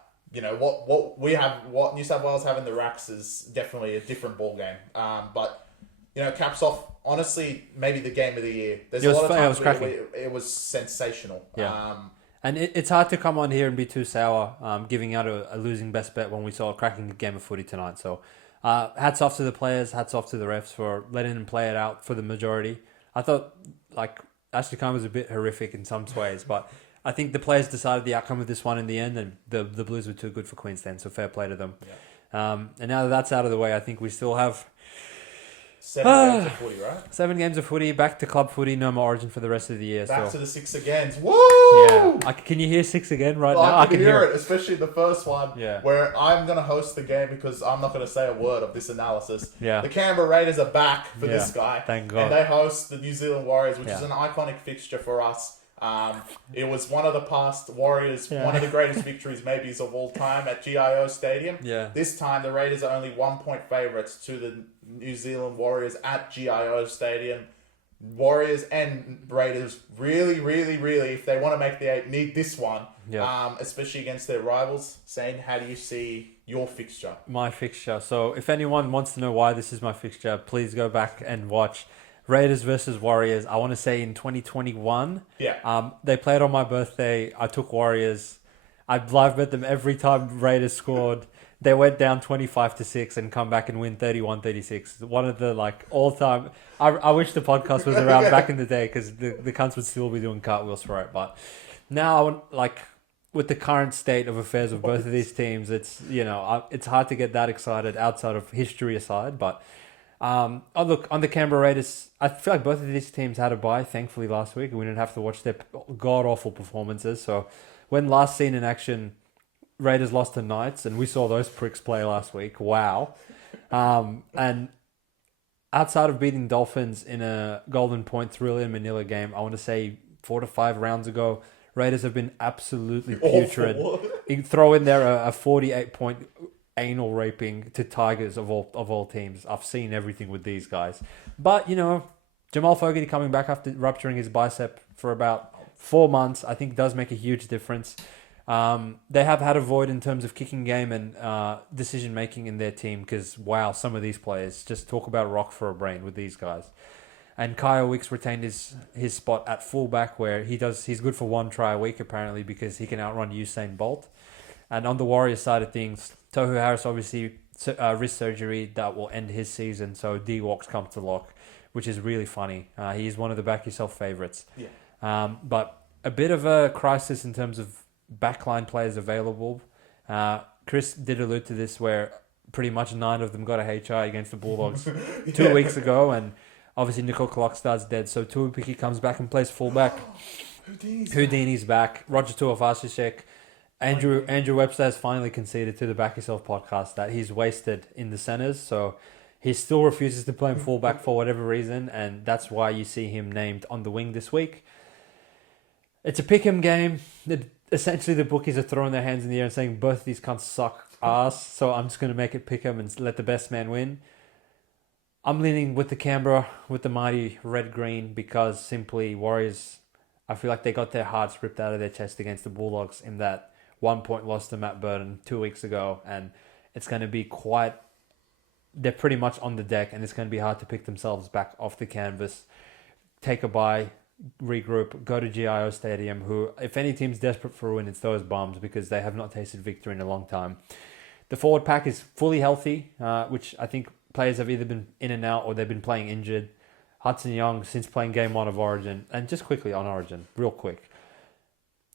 what New South Wales have in the racks is definitely a different ball game. But caps off, honestly, maybe the game of the year. There's a lot of times it was sensational. Yeah. And it's hard to come on here and be too sour, giving out a losing best bet when we saw a cracking game of footy tonight. So hats off to the players, hats off to the refs for letting them play it out for the majority. I thought Ashley Khan was a bit horrific in some ways, but I think the players decided the outcome of this one in the end, and the Blues were too good for Queensland, so fair play to them. Yeah. And now that that's out of the way, I think we still have 7 games of footy, right? 7 games of footy, back to club footy, no more Origin for the rest of the year. Back to the 6 again. Woo! Yeah. Can you hear 6 again right now? I can hear it, especially the first one, yeah, where I'm going to host the game because I'm not going to say a word of this analysis. Yeah. The Canberra Raiders are back for this guy. Thank God. And they host the New Zealand Warriors, which is an iconic fixture for us. It was one of the past Warriors, one of the greatest victories maybe of all time at GIO Stadium. Yeah. This time the Raiders are only 1-point favourites to the New Zealand Warriors at GIO Stadium. Warriors and Raiders really, really, really, if they want to make the 8, need this one. Yeah. Especially against their rivals. Zane, how do you see your fixture? My fixture. So if anyone wants to know why this is my fixture, please go back and watch Raiders versus Warriors. I want to say in 2021. Yeah. They played on my birthday. I took Warriors. I live bet them every time Raiders scored. They went down 25-6 and come back and win 31-36. One of the all-time. I wish the podcast was around back in the day because the cunts would still be doing cartwheels for it. But now, with the current state of affairs of both of these teams, it's it's hard to get that excited outside of history aside. But look, on the Canberra Raiders, I feel like both of these teams had a bye, thankfully, last week. We didn't have to watch their god-awful performances. So when last seen in action, Raiders lost to Knights, and we saw those pricks play last week. Wow. And outside of beating Dolphins in a Golden Point thriller in Manila game, I want to say 4 to 5 rounds ago, Raiders have been absolutely putrid. You throw in there a 48-point anal raping to Tigers of all teams. I've seen everything with these guys. But, Jamal Fogarty coming back after rupturing his bicep for about 4 months, I think does make a huge difference. They have had a void in terms of kicking game and decision making in their team because, wow, some of these players just talk about rock for a brain with these guys. And Kyle Wicks retained his spot at fullback where he's good for 1 try a week apparently because he can outrun Usain Bolt. And on the Warriors side of things, Tohu Harris obviously wrist surgery that will end his season, so D Walks come to lock, which is really funny. He's one of the back yourself favourites. Yeah. But a bit of a crisis in terms of backline players available. Chris did allude to this where pretty much 9 of them got a HI against the Bulldogs 2 weeks ago, and obviously Nicole Klokstad's dead, so Tuapiki comes back and plays fullback. Houdini's back. Roger Tuivasa-Sheck. Andrew Webster has finally conceded to the Back Yourself podcast that he's wasted in the centres, so he still refuses to play him fullback for whatever reason, and that's why you see him named on the wing this week. It's a pick'em game. Essentially, the bookies are throwing their hands in the air and saying both these cunts suck ass, so I'm just going to make it pick'em and let the best man win. I'm leaning with the Canberra, with the mighty red-green, because simply Warriors, I feel like they got their hearts ripped out of their chest against the Bulldogs in that 1-point loss to Matt Burton 2 weeks ago, and it's going to be they're pretty much on the deck, and it's going to be hard to pick themselves back off the canvas, take a bye, regroup, go to GIO Stadium, who, if any team's desperate for a win, it's those Bums, because they have not tasted victory in a long time. The forward pack is fully healthy, which I think players have either been in and out or they've been playing injured. Hudson Young, since playing Game 1 of Origin, and just quickly on Origin, real quick,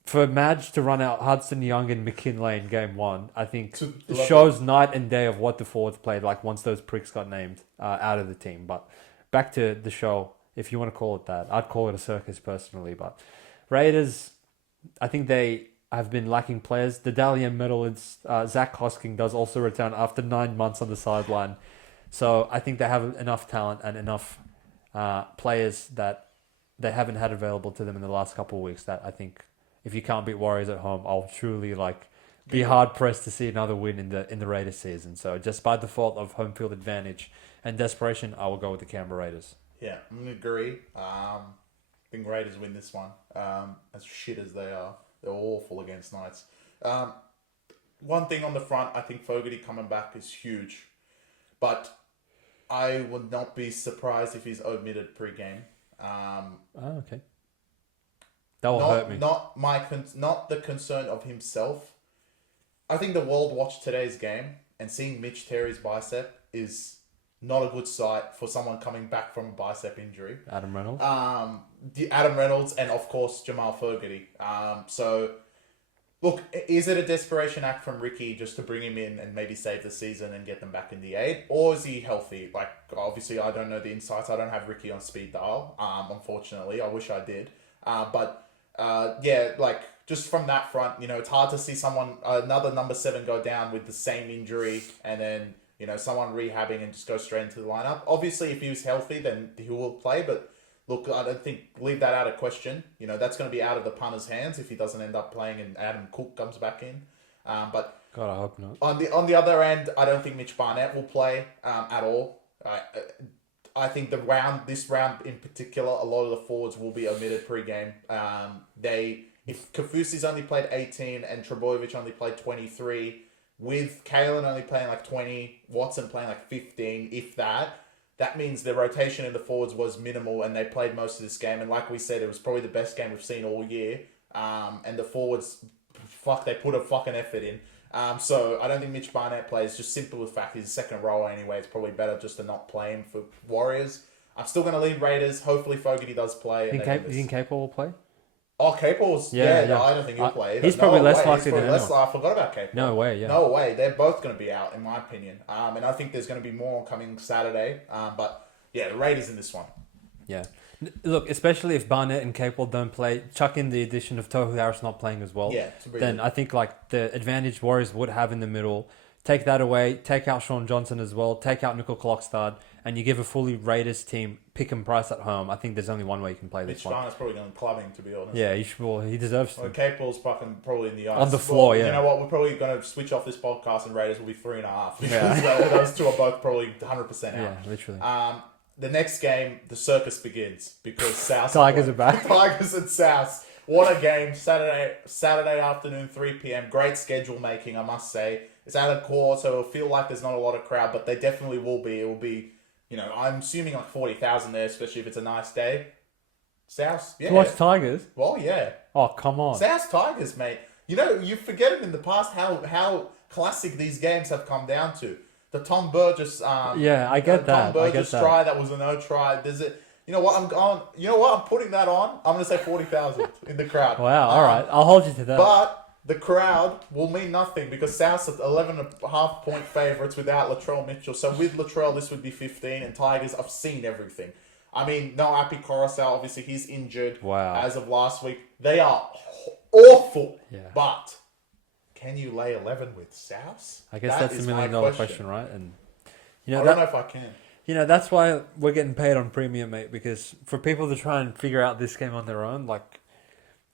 for Madge to run out Hudson Young and McKinley in Game 1, I think shows night and day of what the forwards played like once those pricks got named out of the team. But back to the show, if you want to call it that. I'd call it a circus personally. But Raiders, I think they have been lacking players. The Dalian medalist Zach Hosking does also return after 9 months on the sideline. So I think they have enough talent and enough players that they haven't had available to them in the last couple of weeks that I think if you can't beat Warriors at home, I'll truly be hard pressed to see another win in the Raiders season. So just by default of home field advantage and desperation, I will go with the Canberra Raiders. Yeah, I'm gonna agree. I think Raiders win this one. As shit as they are, they're awful against Knights. One thing on the front, I think Fogarty coming back is huge, but I would not be surprised if he's omitted pre-game. Okay. That will hurt me. Not the concern of himself. I think the world watched today's game and seeing Mitch Terry's bicep is not a good sight for someone coming back from a bicep injury. Adam Reynolds. Adam Reynolds and of course Jamal Fogarty. So look, is it a desperation act from Ricky just to bring him in and maybe save the season and get them back in the 8? Or is he healthy? Obviously I don't know the insights. I don't have Ricky on speed dial. Unfortunately, I wish I did. Just from that front, it's hard to see another number 7 go down with the same injury and then, someone rehabbing and just go straight into the lineup. Obviously, if he was healthy, then he will play, but look, I don't think, leave that out of question. That's going to be out of the punter's hands if he doesn't end up playing and Adam Cook comes back in. But God, I hope not. On the other end, I don't think Mitch Barnett will play at all. I think this round in particular, a lot of the forwards will be omitted pre-game. If Kafusi's only played 18 and Trebojevic only played 23, with Kalen only playing 20, Watson playing 15, if that means the rotation in the forwards was minimal and they played most of this game. And like we said, it was probably the best game we've seen all year. And the forwards, they put a fucking effort in. So I don't think Mitch Barnett plays, just simply with the fact he's a second rower anyway. It's probably better just to not play him for Warriors. I'm still going to lead Raiders. Hopefully Fogarty does play. You think Capel will play? Oh, Capel's... Yeah. No, I don't think he'll play. He's probably less likely than anyone. I forgot about Capel. No way, yeah. No way. They're both going to be out, in my opinion. And I think there's going to be more coming Saturday. But, yeah, the Raiders in this one. Yeah. Look, especially if Barnett and Capel don't play, chuck in the addition of Tohu Harris not playing as well. Yeah, then I think the advantage Warriors would have in the middle, take that away, take out Sean Johnson as well, take out Nicole Klokstad, and you give a fully Raiders team pick and price at home, I think there's only one way you can play this Mitch one. Garner's probably going clubbing, to be honest. Yeah, he deserves to. Well, Cape Ball's fucking probably in the ice. On the floor, yeah. You know what? We're probably going to switch off this podcast and Raiders will be 3.5. Because Yeah. those two are both probably 100% out. Yeah, literally. The next game, the circus begins because South Tigers are back. Tigers and South. What a game! Saturday afternoon, 3 p.m. Great schedule making, I must say. It's out of court, so it'll feel like there's not a lot of crowd, but they definitely will be. It will be, I'm assuming like 40,000 there, especially if it's a nice day. South, yeah. To watch Tigers? Well, yeah. Oh, come on. South Tigers, mate. You forget it in the past how classic these games have come down to. The Tom Burgess, yeah, I get that. Tom Burgess try that was a no try. There's a, you know what? I'm putting that on. I'm gonna say 40,000 in the crowd. Wow. All right, I'll hold you to that. But the crowd will mean nothing because South's at 11.5 point favourites without Latrell Mitchell. So with Latrell, this would be 15. And Tigers, I've seen everything. I mean, no Api Coruscant, obviously he's injured. Wow. As of last week, they are awful. Yeah. But can you lay 11 with South? I guess that's a $1 million question, right? And I don't know if I can. That's why we're getting paid on premium, mate. Because for people to try and figure out this game on their own,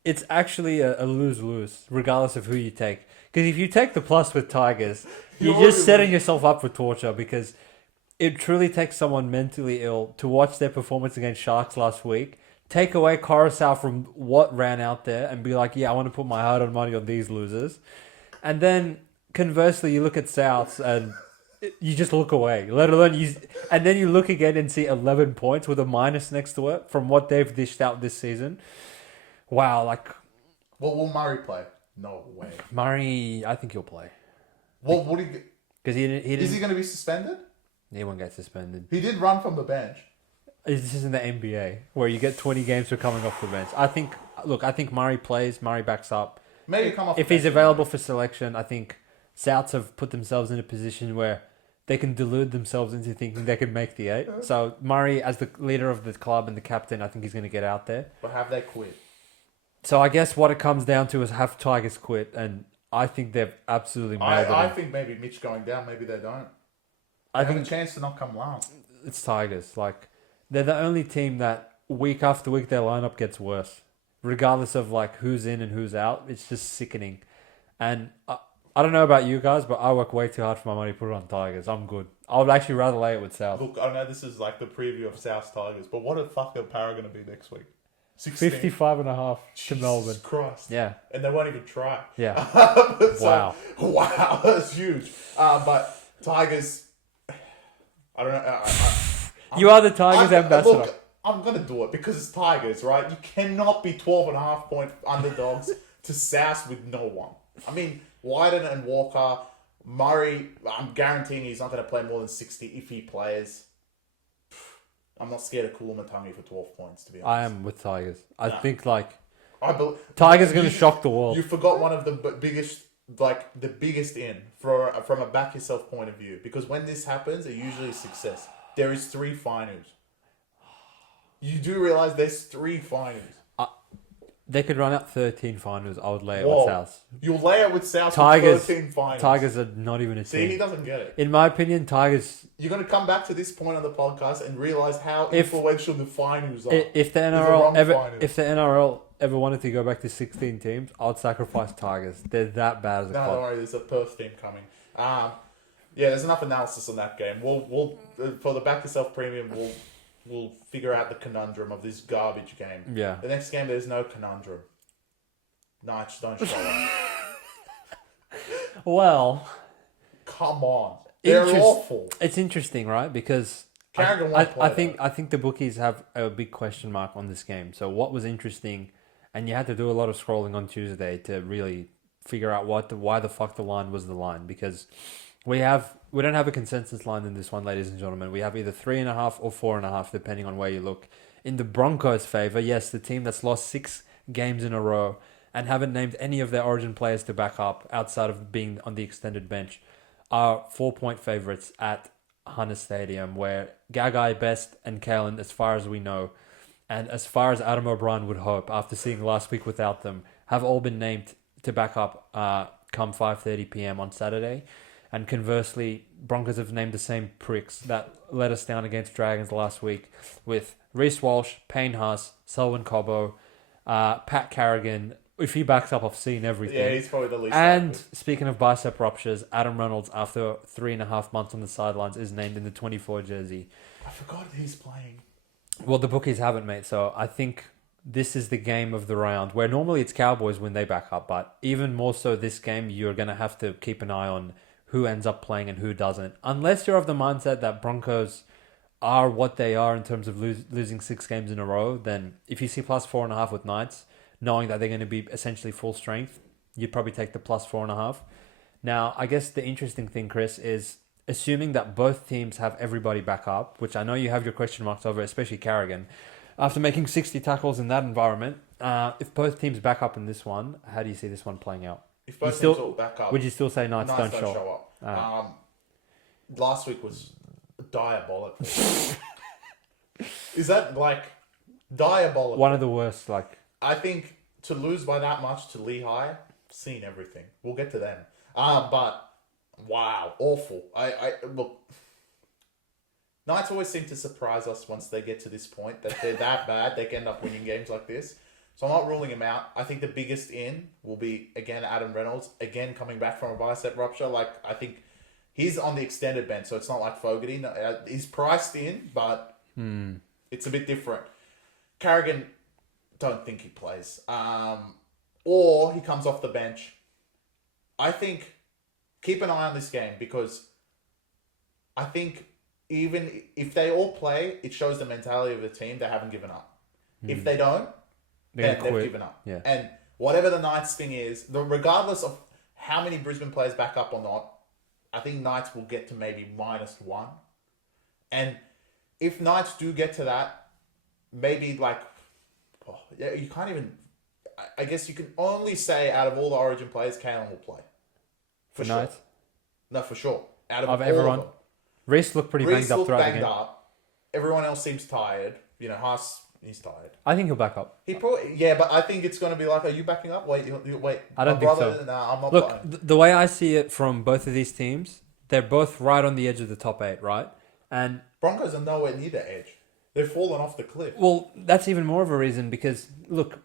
it's actually a lose-lose, regardless of who you take. Because if you take the plus with Tigers, you're just setting yourself up for torture. Because it truly takes someone mentally ill to watch their performance against Sharks last week, take away Coruscant from what ran out there, and be like, yeah, I want to put my hard-earned money on these losers. And then, conversely, you look at Souths and you just look away. Let alone and then you look again and see 11 points with a minus next to it from what they've dished out this season. Wow, What will Murray play? No way. Murray, I think he'll play. What would he? Because Is he going to be suspended? He won't get suspended. He did run from the bench. This isn't the NBA where you get 20 games for coming off the bench. I think Murray plays. Murray backs up. Maybe come off. If he's available for selection, I think Souths have put themselves in a position where they can delude themselves into thinking they can make the 8. So Murray, as the leader of the club and the captain, I think he's going to get out there. But have they quit? So I guess what it comes down to is have Tigers quit, and I think they've absolutely nailed it. I think maybe Mitch going down, maybe they don't. They have a chance to not come last. It's Tigers. They're the only team that week after week their lineup gets worse. Regardless of who's in and who's out, it's just sickening. And I don't know about you guys, but I work way too hard for my money to put it on Tigers. I'm good. I would actually rather lay it with South. Look, I know this is the preview of South Tigers, but what the fuck are Para going to be next week? 16? 55.5 to Melbourne. Jesus Christ. Yeah. And they won't even try. Yeah. Wow. Wow, that's huge. But Tigers, I don't know. You are the Tigers ambassador. Look, I'm going to do it because it's Tigers, right? You cannot be 12.5 point underdogs to South with no one. I mean, Wyden and Walker, Murray, I'm guaranteeing he's not going to play more than 60 if he plays. I'm not scared of Kulumatangi for 12 points, to be honest. I am with Tigers. I think Tigers are going to shock the world. You forgot one of the biggest, the biggest in from a back yourself point of view. Because when this happens, it usually is success. There is 3 finals. You do realize there's 3 finals. They could run out 13 finals. I would lay it with South. You'll lay it with South Tigers, with 13 finals. Tigers are not even a team. See, he doesn't get it. In my opinion, Tigers... You're going to come back to this point on the podcast and realize how influential the finals are. If the NRL ever wanted to go back to 16 teams, I'd sacrifice Tigers. They're that bad as a club. Don't worry, there's a Perth team coming. Yeah, there's enough analysis on that game. We'll for the Back Yourself Premium, we'll figure out the conundrum of this garbage game. Yeah. The next game, there's no conundrum. No, just don't show up. Well... Come on. They're awful. It's interesting, right? Because I think the bookies have a big question mark on this game. So what was interesting, and you had to do a lot of scrolling on Tuesday to really figure out why the fuck the line was the line, because we don't have a consensus line in this one, ladies and gentlemen. We have either 3.5 or 4.5, depending on where you look. In the Broncos' favor, yes, the team that's lost 6 games in a row and haven't named any of their origin players to back up outside of being on the extended bench, are 4-point favourites at Hunter Stadium, where Gagai, Best, and Kalen, as far as we know, and as far as Adam O'Brien would hope, after seeing last week without them, have all been named to back up come 5:30 p.m. on Saturday. And conversely, Broncos have named the same pricks that let us down against Dragons last week with Reece Walsh, Payne Haas, Selwyn Cobbo, Pat Carrigan. If he backs up, I've seen everything. Yeah, he's probably the least And likely. speaking of bicep ruptures, Adam Reynolds, after 3.5 months on the sidelines, is named in the 24 jersey. I forgot he's playing. Well, the bookies haven't, mate. So I think this is the game of the round, where normally it's Cowboys when they back up. But even more so this game, you're going to have to keep an eye on who ends up playing and who doesn't. Unless you're of the mindset that Broncos are what they are in terms of losing 6 games in a row, then if you see plus 4.5 with Knights, knowing that they're going to be essentially full strength, you'd probably take the plus 4.5. Now, I guess the interesting thing, Chris, is assuming that both teams have everybody back up, which I know you have your question marks over, especially Carrigan, after making 60 tackles in that environment. If both teams back up in this one, how do you see this one playing out? If both teams all back up, would you still say Knights don't show up? Last week was diabolical. Is that like diabolical? One of the worst, like... I think to lose by that much to Lehigh, seen everything. We'll get to them. But wow, awful. I look. Knights always seem to surprise us once they get to this point that they're that bad. They can end up winning games like this. So I'm not ruling him out. I think the biggest in will be again Adam Reynolds, again coming back from a bicep rupture. Like I think he's on the extended bench, so it's not like Fogarty. No, he's priced in, but it's a bit different. Carrigan. Don't think he plays. Or he comes off the bench. I think keep an eye on this game because I think even if they all play, it shows the mentality of the team. They haven't given up. If they don't, then they've given up. Yeah. And whatever the Knights thing is, regardless of how many Brisbane players back up or not, I think Knights will get to maybe -1. And if Knights do get to that, maybe like... Oh, yeah, you can't even... I guess you can only say out of all the Origin players, Kalen will play. For sure. Knights? No, for sure. Out of all everyone. Of them. Reece looked pretty banged up throughout the game. Up. Everyone else seems tired. You know, Haas, he's tired. I think he'll back up. He probably... Yeah, but I think it's going to be like, are you backing up? Wait. I don't think so. Nah, I'm not Look, playing. The way I see it from both of these teams, they're both right on the edge of the top 8, right? And Broncos are nowhere near the edge. They've fallen off the cliff. Well, that's even more of a reason because, look,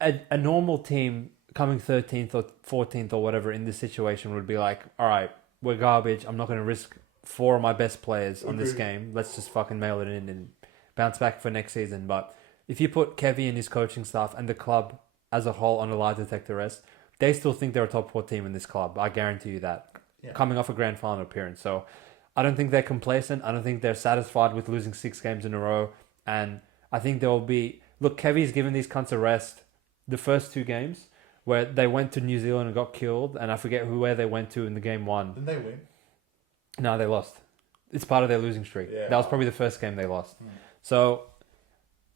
a normal team coming 13th or 14th or whatever in this situation would be like, all right, we're garbage. I'm not going to risk 4 of my best players on this game. Let's just fucking mail it in and bounce back for next season. But if you put Kevy and his coaching staff and the club as a whole on a lie detector rest, they still think they're a top 4 team in this club. I guarantee you that. Yeah. Coming off a grand final appearance. So I don't think they're complacent. I don't think they're satisfied with losing 6 games in a row. And I think there will be... Look, Kevy's given these cunts a rest the first 2 games where they went to New Zealand and got killed. And I forget where they went to in the game 1. Didn't they win? No, they lost. It's part of their losing streak. Yeah. That was probably the first game they lost. So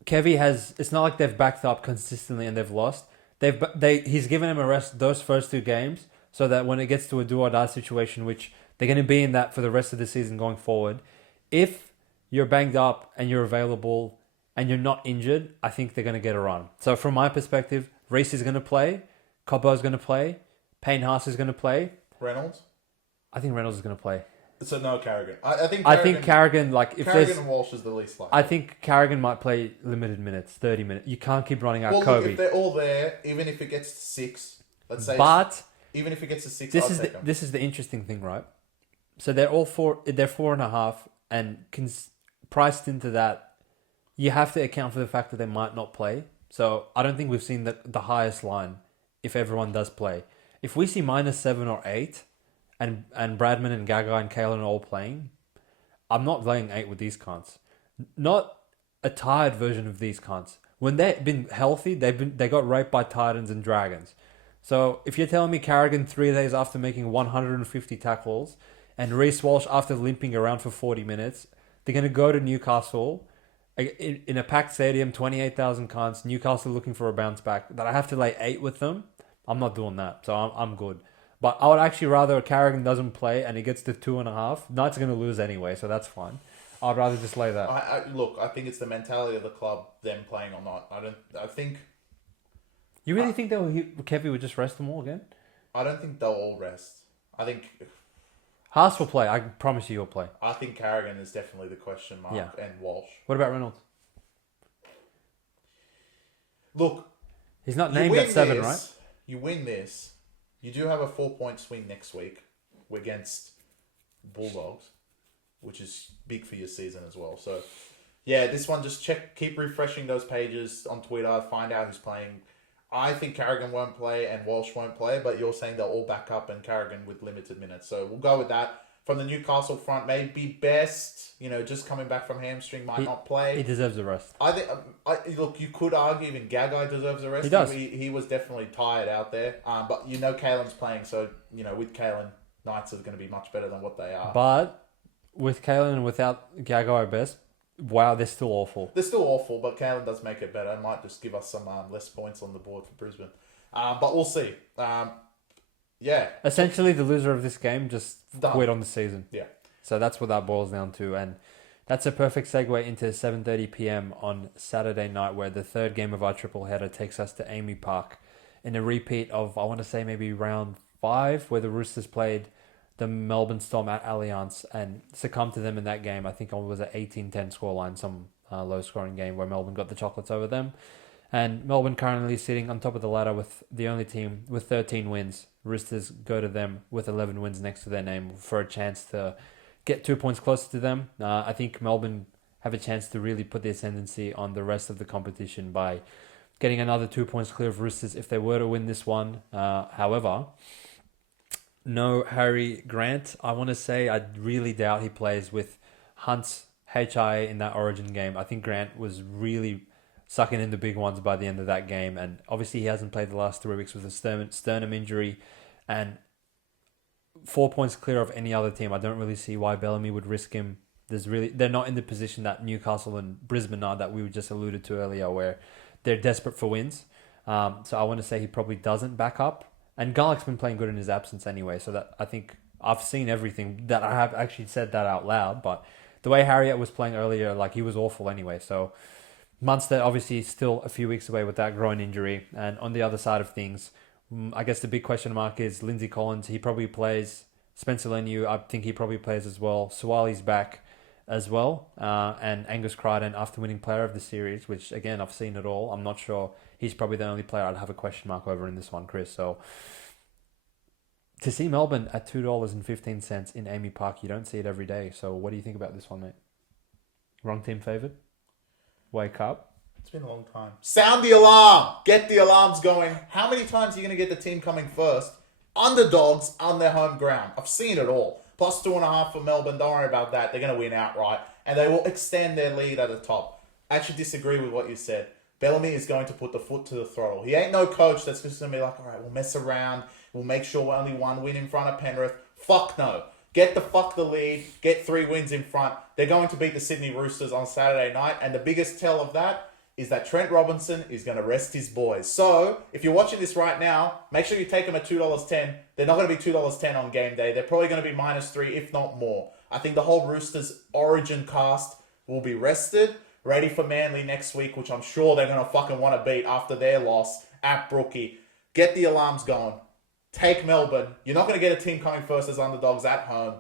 Kevy has... It's not like they've backed up consistently and they've lost. He's given him a rest those first 2 games so that when it gets to a do-or-die situation, which... They're going to be in that for the rest of the season going forward. If you're banged up and you're available and you're not injured, I think they're going to get a run. So from my perspective, Reece is going to play. Cobbo's going to play. Payne Haas is going to play. Reynolds? I think Reynolds is going to play. So no Carrigan. I think Carrigan, like... if Carrigan and Walsh is the least likely. I think Carrigan might play limited minutes, 30 minutes. You can't keep running out Kobe. Look, if they're all there, even if it gets to 6, let's say... Even if it gets to 6, this is the interesting thing, right? So they're all 4. They're 4.5, and priced into that, you have to account for the fact that they might not play. So I don't think we've seen the highest line if everyone does play. If we see -7 or 8, and Bradman and Gagai and Kalen are all playing, I'm not laying 8 with these cunts. Not a tired version of these cunts. When they've been healthy, they got raped by Titans and Dragons. So if you're telling me Carrigan 3 days after making 150 tackles. And Reece Walsh, after limping around for 40 minutes, they're going to go to Newcastle in a packed stadium, 28,000 cunts, Newcastle looking for a bounce back, that I have to lay 8 with them. I'm not doing that, so I'm good. But I would actually rather Carrigan doesn't play and he gets to 2.5. Knights are going to lose anyway, so that's fine. I'd rather just lay that. I think it's the mentality of the club, them playing or not. I think... You really think Kevy would just rest them all again? I don't think they'll all rest. I think... Haas will play. I promise you he'll play. I think Carrigan is definitely the question mark, Yeah. and Walsh. What about Reynolds? Look, He's not you named win at 7, this, right? You win this. You do have a 4-point swing next week against Bulldogs, which is big for your season as well. So, yeah, this one, just keep refreshing those pages on Twitter, find out who's playing. I think Carrigan won't play and Walsh won't play, but you're saying they'll all back up and Carrigan with limited minutes. So we'll go with that. From the Newcastle front, maybe Best, just coming back from hamstring, might not play. He deserves a rest. I think. Look, you could argue even Gagai deserves a rest. He does. He was definitely tired out there. But Kalen's playing, so with Kalen, Knights are going to be much better than what they are. But with Kalen and without Gagai or Best, wow, they're still awful. They're still awful, but Kalen does make it better. It might just give us some less points on the board for Brisbane. But we'll see. Yeah. Essentially, the loser of this game just Done. quit on the season. Yeah. So that's what that boils down to. And that's a perfect segue into 7:30 p.m. on Saturday night, where the third game of our triple header takes us to Amy Park in a repeat of, I want to say, maybe round 5, where the Roosters played the Melbourne Storm at Allianz and succumbed to them in that game. I think it was an 18-10 scoreline, some low-scoring game where Melbourne got the chocolates over them. And Melbourne currently sitting on top of the ladder with the only team with 13 wins. Roosters go to them with 11 wins next to their name for a chance to get 2 points closer to them. I think Melbourne have a chance to really put the ascendancy on the rest of the competition by getting another 2 points clear of Roosters if they were to win this one. However, no Harry Grant. I want to say I really doubt he plays with Hunt's HIA in that Origin game. I think Grant was really sucking in the big ones by the end of that game, and obviously he hasn't played the last 3 weeks with a sternum injury, and 4 points clear of any other team. I don't really see why Bellamy would risk him. They're not in the position that Newcastle and Brisbane are, that we just alluded to earlier, where they're desperate for wins. So I want to say he probably doesn't back up, and Garlick's been playing good in his absence anyway, so that I think I've seen everything that I have actually said that out loud, but the way Harriet was playing earlier, he was awful anyway, so Munster obviously still a few weeks away with that groin injury. And on the other side of things, I guess the big question mark is Lindsay Collins. He probably plays. Spencer Leniu, I think he probably plays as well. Suwali's back as well. And Angus Crichton, after winning player of the series, which again, I've seen it all. I'm not sure. He's probably the only player I'd have a question mark over in this one, Chris. So to see Melbourne at $2.15 in Amy Park, you don't see it every day. So what do you think about this one, mate? Wrong team favoured? Wake up. It's been a long time. Sound the alarm. Get the alarms going. How many times are you going to get the team coming first? Underdogs on their home ground. I've seen it all. Plus 2.5 for Melbourne. Don't worry about that. They're going to win outright. And they will extend their lead at the top. I actually disagree with what you said. Bellamy is going to put the foot to the throttle. He ain't no coach that's just going to be like, all right, we'll mess around. We'll make sure we're only one win in front of Penrith. Fuck no. Get the lead. Get 3 wins in front. They're going to beat the Sydney Roosters on Saturday night. And the biggest tell of that is that Trent Robinson is going to rest his boys. So, if you're watching this right now, make sure you take them at $2.10. They're not going to be $2.10 on game day. They're probably going to be -3, if not more. I think the whole Roosters Origin cast will be rested, ready for Manly next week, which I'm sure they're going to fucking want to beat after their loss at Brookie. Get the alarms going. Take Melbourne. You're not going to get a team coming first as underdogs at home,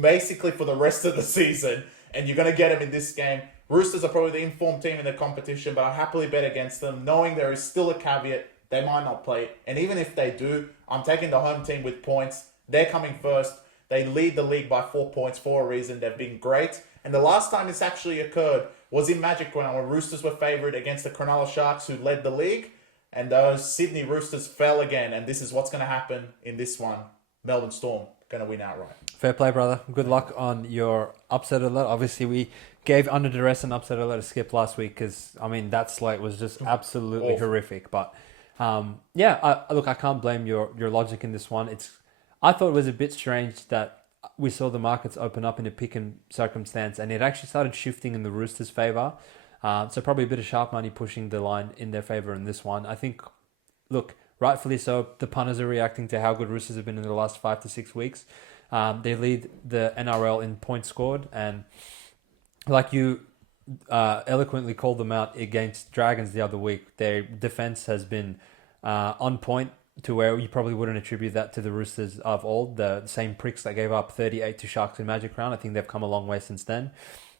basically for the rest of the season, and you're going to get them in this game. Roosters are probably the informed team in the competition, but I happily bet against them, knowing there is still a caveat. They might not play. And even if they do, I'm taking the home team with points. They're coming first. They lead the league by 4 points for a reason. They've been great. And the last time this actually occurred was in Magic Round, when Roosters were favoured against the Cronulla Sharks, who led the league. And those Sydney Roosters fell again. And this is what's going to happen in this one. Melbourne Storm going to win outright. Fair play, brother. Good luck on your upset alert. Obviously, we gave Under Duress an upset alert to skip last week because, that slate was just absolutely horrific. But, I can't blame your logic in this one. I thought it was a bit strange that we saw the markets open up in a pick-and circumstance, and it actually started shifting in the Roosters' favour. So probably a bit of sharp money pushing the line in their favour in this one. I think, rightfully so, the punters are reacting to how good Roosters have been in the last 5 to 6 weeks. They lead the NRL in points scored, and like you eloquently called them out against Dragons the other week, their defense has been on point to where you probably wouldn't attribute that to the Roosters of old, the same pricks that gave up 38 to Sharks in Magic Round. I think they've come a long way since then.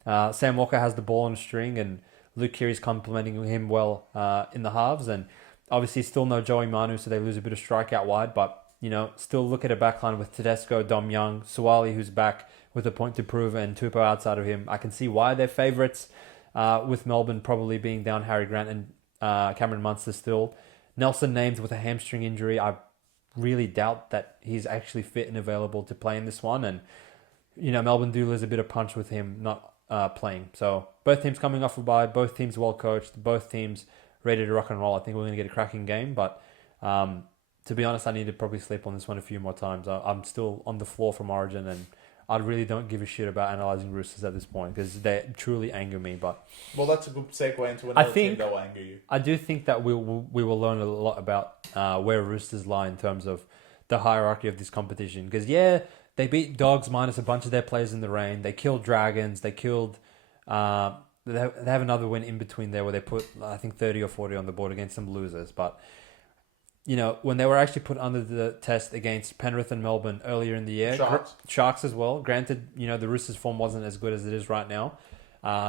Sam Walker has the ball on a string, and Luke Keary's complementing him well in the halves. And obviously still no Joey Manu, so they lose a bit of strike out wide. But, still look at a backline with Tedesco, Dom Young, Suwali, who's back with a point to prove, and Tupou outside of him. I can see why they're favourites, with Melbourne probably being down Harry Grant and Cameron Munster still. Nelson named with a hamstring injury. I really doubt that he's actually fit and available to play in this one. And, Melbourne do lose a bit of punch with him not playing. So both teams coming off a bye, both teams well coached, both teams ready to rock and roll. I think we're going to get a cracking game. But to be honest, I need to probably sleep on this one a few more times. I'm still on the floor from Origin, and I really don't give a shit about analysing Roosters at this point because they truly anger me. But that's a good segue into another team that will anger you. I do think that we will learn a lot about where Roosters lie in terms of the hierarchy of this competition. Because, they beat Dogs minus a bunch of their players in the rain. They killed Dragons. They killed... they have another win in between there where they put, I think, 30 or 40 on the board against some losers. But... when they were actually put under the test against Penrith and Melbourne earlier in the year, Sharks as well. Granted, the Roosters' form wasn't as good as it is right now.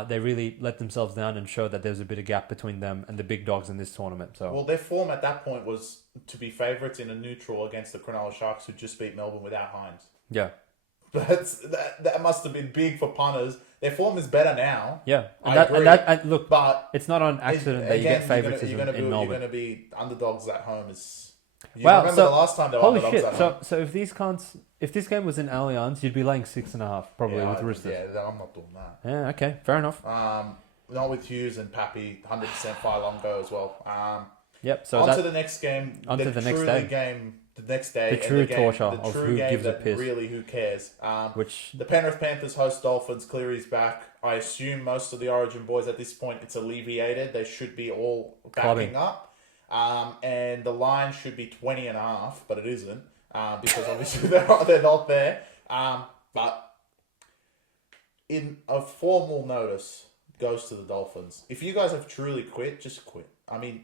They really let themselves down and showed that there was a bit of gap between them and the big dogs in this tournament. So, their form at that point was to be favourites in a neutral against the Cronulla Sharks, who just beat Melbourne without Hines. Yeah, that must have been big for punters. Their form is better now. Yeah, look, but it's not on accident that you get favouritism in Melbourne. You're going to be underdogs at home. Remember the last time they were underdogs at home? So if this game was in Allianz, you'd be laying 6.5 probably with Roosters. Yeah, I'm not doing that. Yeah, okay, fair enough. Not with Hughes and Pappy, 100% fire long go as well. Yep. So on to the next game. The next day. The true torture of who gives a piss. Really, who cares? The Penrith Panthers host Dolphins. Cleary's back. I assume most of the Origin boys at this point, it's alleviated. They should be all backing up. And the line should be 20.5, but it isn't. Because obviously they're not there. But in a formal notice goes to the Dolphins. If you guys have truly quit, just quit.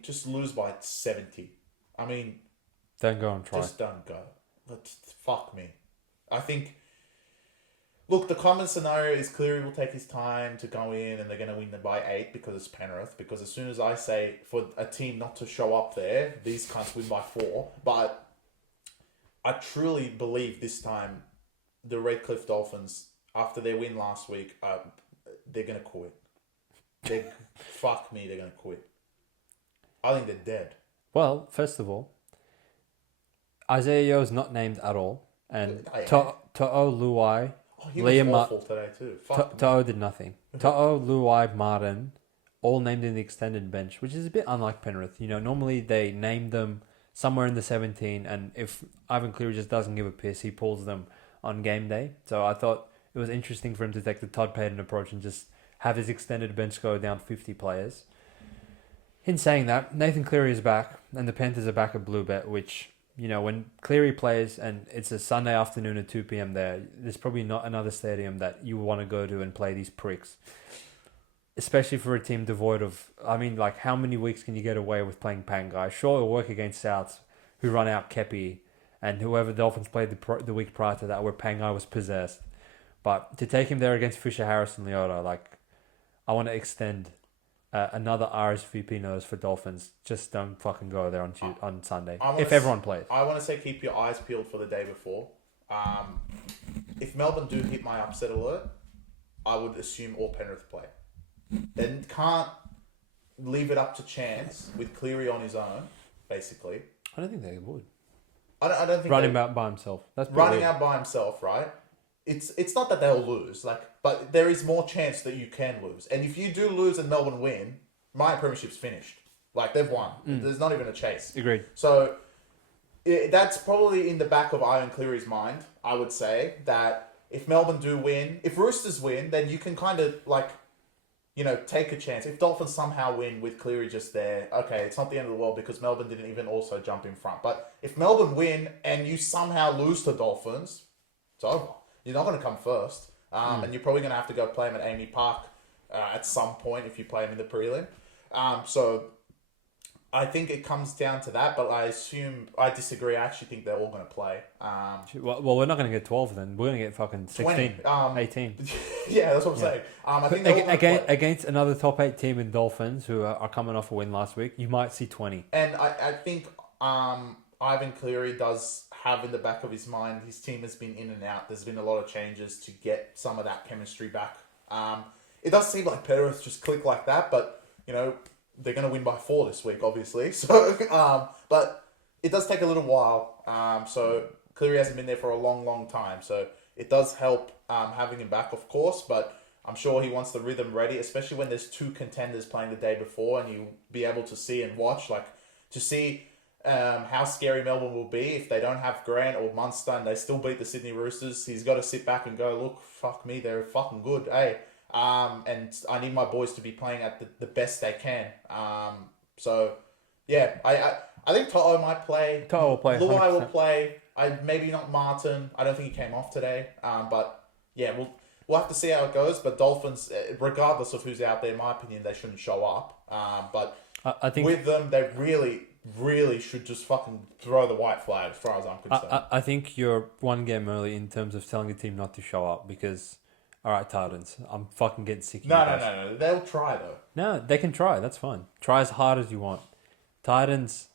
Just lose by 70. Don't go and try. Just don't go. Fuck me. I think... Look, the common scenario is Cleary will take his time to go in and they're going to win them by 8 because it's Penrith. Because as soon as I say for a team not to show up there, these cunts win by 4. But I truly believe this time the Redcliffe Dolphins, after their win last week, they're going to quit. Fuck me, they're going to quit. I think they're dead. Well, first of all, Isaiah Yeo's not named at all. And To'o Luai... he was awful today too. To'o did nothing. To'o, Luai, Martin, all named in the extended bench, which is a bit unlike Penrith. Normally they name them somewhere in the 17, and if Ivan Cleary just doesn't give a piss, he pulls them on game day. So I thought it was interesting for him to take the Todd Payton approach and just have his extended bench go down 50 players. In saying that, Nathan Cleary is back, and the Panthers are back at Bluebet, which... when Cleary plays and it's a Sunday afternoon at 2 p.m. there's probably not another stadium that you want to go to and play these pricks. Especially for a team devoid of... how many weeks can you get away with playing Pangai? Sure, it'll work against Souths, who run out Kepi, and whoever Dolphins played the week prior to that, where Pangai was possessed. But to take him there against Fisher, Harris, and Leota, I want to extend... another RSVP notice for Dolphins. Just don't fucking go there on Sunday. If everyone plays. I want to say keep your eyes peeled for the day before. If Melbourne do hit my upset alert, I would assume all Penrith play. Then can't leave it up to chance with Cleary on his own, basically. I don't think they would. I don't think running out by himself. That's running out by himself, right? It's not that they'll lose, but there is more chance that you can lose. And if you do lose and Melbourne win, my premiership's finished. They've won. There's not even a chase. Agreed. So that's probably in the back of Ivan Cleary's mind, I would say, that if Melbourne do win, if Roosters win, then you can kind of take a chance. If Dolphins somehow win with Cleary just there, okay, it's not the end of the world because Melbourne didn't even also jump in front. But if Melbourne win and you somehow lose to Dolphins, it's over. You're not going to come first. And you're probably going to have to go play him at Amy Park at some point if you play him in the prelim. So I think it comes down to that, but I disagree. I actually think they're all going to play. Well, we're not going to get 12 then. We're going to get fucking 16, 18. Yeah, that's what I'm saying. I think they're all going to play. Against another top 8 team in Dolphins, who are coming off a win last week, you might see 20. And I think Ivan Cleary does have in the back of his mind, his team has been in and out. There's been a lot of changes to get some of that chemistry back. It does seem like Penrith just click like that, but, you know, they're going to win by 4 this week, obviously. So, but it does take a little while. So Cleary hasn't been there for a long, long time. So it does help having him back, of course. But I'm sure he wants the rhythm ready, especially when there's 2 contenders playing the day before, and you'll be able to see and watch, like, to see how scary Melbourne will be if they don't have Grant or Munster and they still beat the Sydney Roosters. He's got to sit back and go, look, fuck me, they're fucking good, hey. And I need my boys to be playing at the best they can. So, yeah, I think Toto might play. Toto will play. Luai will play. Maybe not Martin. I don't think he came off today. But, yeah, we'll have to see how it goes. But Dolphins, regardless of who's out there, in my opinion, they shouldn't show up. But I think with them, they really should just fucking throw the white flag as far as I'm concerned. I think you're one game early in terms of telling the team not to show up because... All right, Titans. I'm fucking getting sick of you guys. No. They'll try, though. No, they can try. That's fine. Try as hard as you want. Titans,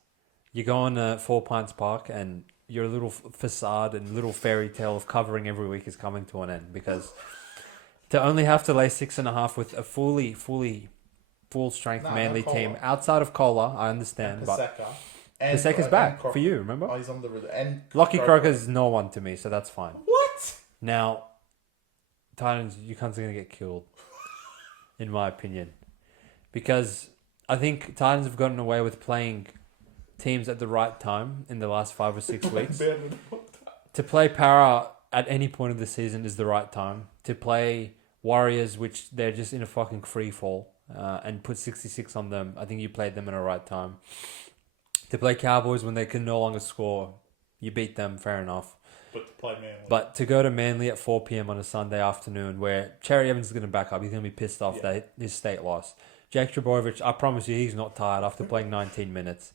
you go on 4 Pints Park and your little facade and little fairy tale of covering every week is coming to an end because to only have to lay 6.5 with a full strength Manly team outside of Kohler, I understand. And but Paseka's back for you, remember? Oh, he's on the... And Lockie Croker's no one to me, so that's fine. What? Now... Titans, you cunts are going to get killed, in my opinion. Because I think Titans have gotten away with playing teams at the right time in the last 5 or 6 weeks. To play Para at any point of the season is the right time. To play Warriors, which they're just in a fucking free fall, and put 66 on them, I think you played them at a right time. To play Cowboys when they can no longer score, you beat them, fair enough. But to play Manly. But to go to Manly at 4 p.m. on a Sunday afternoon where Cherry Evans is going to back up, he's going to be pissed off that his state lost. Jake Trbojevic, I promise you, he's not tired after playing 19 minutes.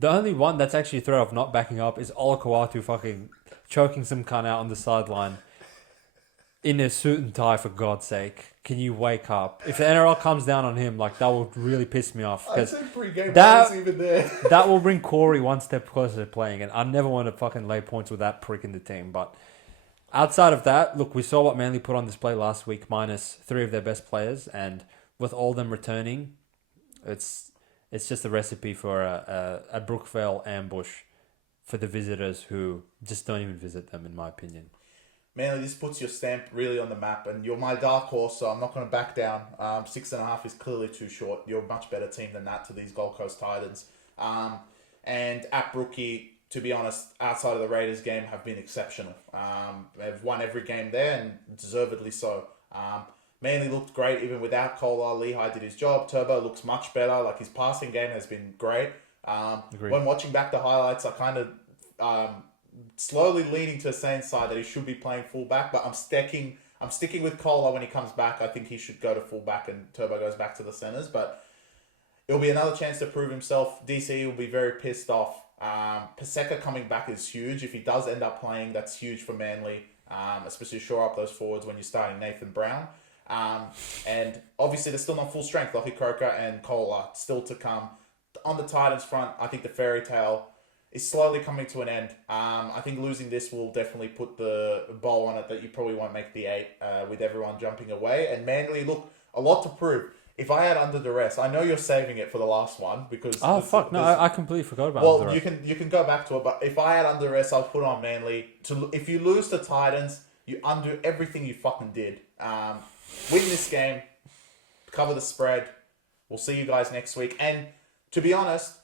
The only one that's actually a threat of not backing up is Olakau'atu fucking choking some cunt out on the sideline in a suit and tie, for God's sake. Can you wake up? If the NRL comes down on him, like, that will really piss me off. I said pre-game, I was even there. That will bring Corey one step closer to playing, and I never want to fucking lay points with that prick in the team. But outside of that, look, we saw what Manly put on display last week, minus 3 of their best players, and with all them returning, it's just a recipe for a Brookvale ambush for the visitors who just don't even visit them, in my opinion. Manly, this puts your stamp really on the map, and you're my dark horse, so I'm not going to back down. 6.5 is clearly too short. You're a much better team than that to these Gold Coast Titans. And at Brookie, to be honest, outside of the Raiders game, have been exceptional. They've won every game there, and deservedly so. Manly looked great even without Kohler. Lehigh did his job. Turbo looks much better. Like, his passing game has been great. When watching back the highlights, I kind of... slowly leaning to Hussein's side that he should be playing fullback, but I'm sticking with Kohler when he comes back. I think he should go to fullback and Turbo goes back to the centres, but it'll be another chance to prove himself. DC will be very pissed off. Paseka coming back is huge. If he does end up playing, that's huge for Manly, especially shore up those forwards when you're starting Nathan Brown. And obviously they're still not full strength. Lockie Croker and Kohler still to come. On the Titans front, I think the fairy tale is slowly coming to an end. I think losing this will definitely put the bow on it that you probably won't make the 8 with everyone jumping away. And Manly, look, a lot to prove. If I had under duress, I know you're saving it for the last one because... Oh, fuck. No, I completely forgot about it. Well, you can go back to it, but if I had under duress, I'll put on Manly. If you lose to Titans, you undo everything you fucking did. Win this game, cover the spread. We'll see you guys next week. And to be honest...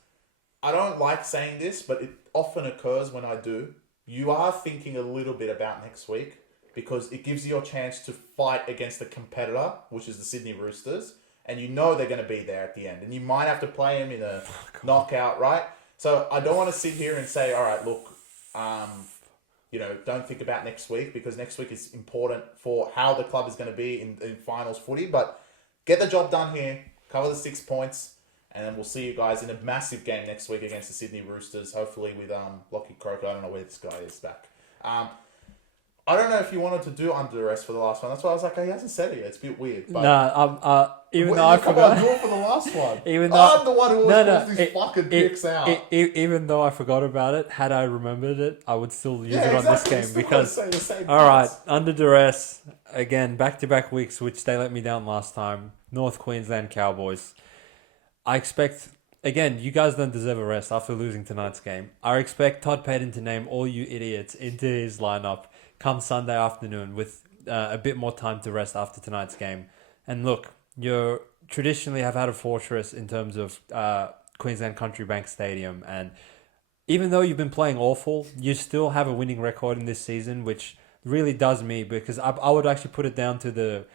I don't like saying this, but it often occurs when I do. You are thinking a little bit about next week because it gives you a chance to fight against a competitor, which is the Sydney Roosters, and you know they're going to be there at the end. And you might have to play them in a knockout, right? So I don't want to sit here and say, all right, look, don't think about next week because next week is important for how the club is going to be in finals footy. But get the job done here, cover the 6 points, And then we'll see you guys in a massive game next week against the Sydney Roosters, hopefully with Lockie Croker. I don't know where this guy is back. I don't know if you wanted to do under duress for the last one. That's why I was like, he hasn't said it yet. It's a bit weird. But even though I forgot. Do it for the last one. Even though I'm the one who always pulls these fucking dicks out. Even though I forgot about it, had I remembered it, I would still use it on this game because. Say the same all right, under duress again, back-to-back weeks, which they let me down last time. North Queensland Cowboys. I expect. Again, you guys don't deserve a rest after losing tonight's game. I expect Todd Payton to name all you idiots into his lineup come Sunday afternoon with a bit more time to rest after tonight's game. And look, you traditionally have had a fortress in terms of Queensland Country Bank Stadium. And even though you've been playing awful, you still have a winning record in this season, which really does me because I would actually put it down to the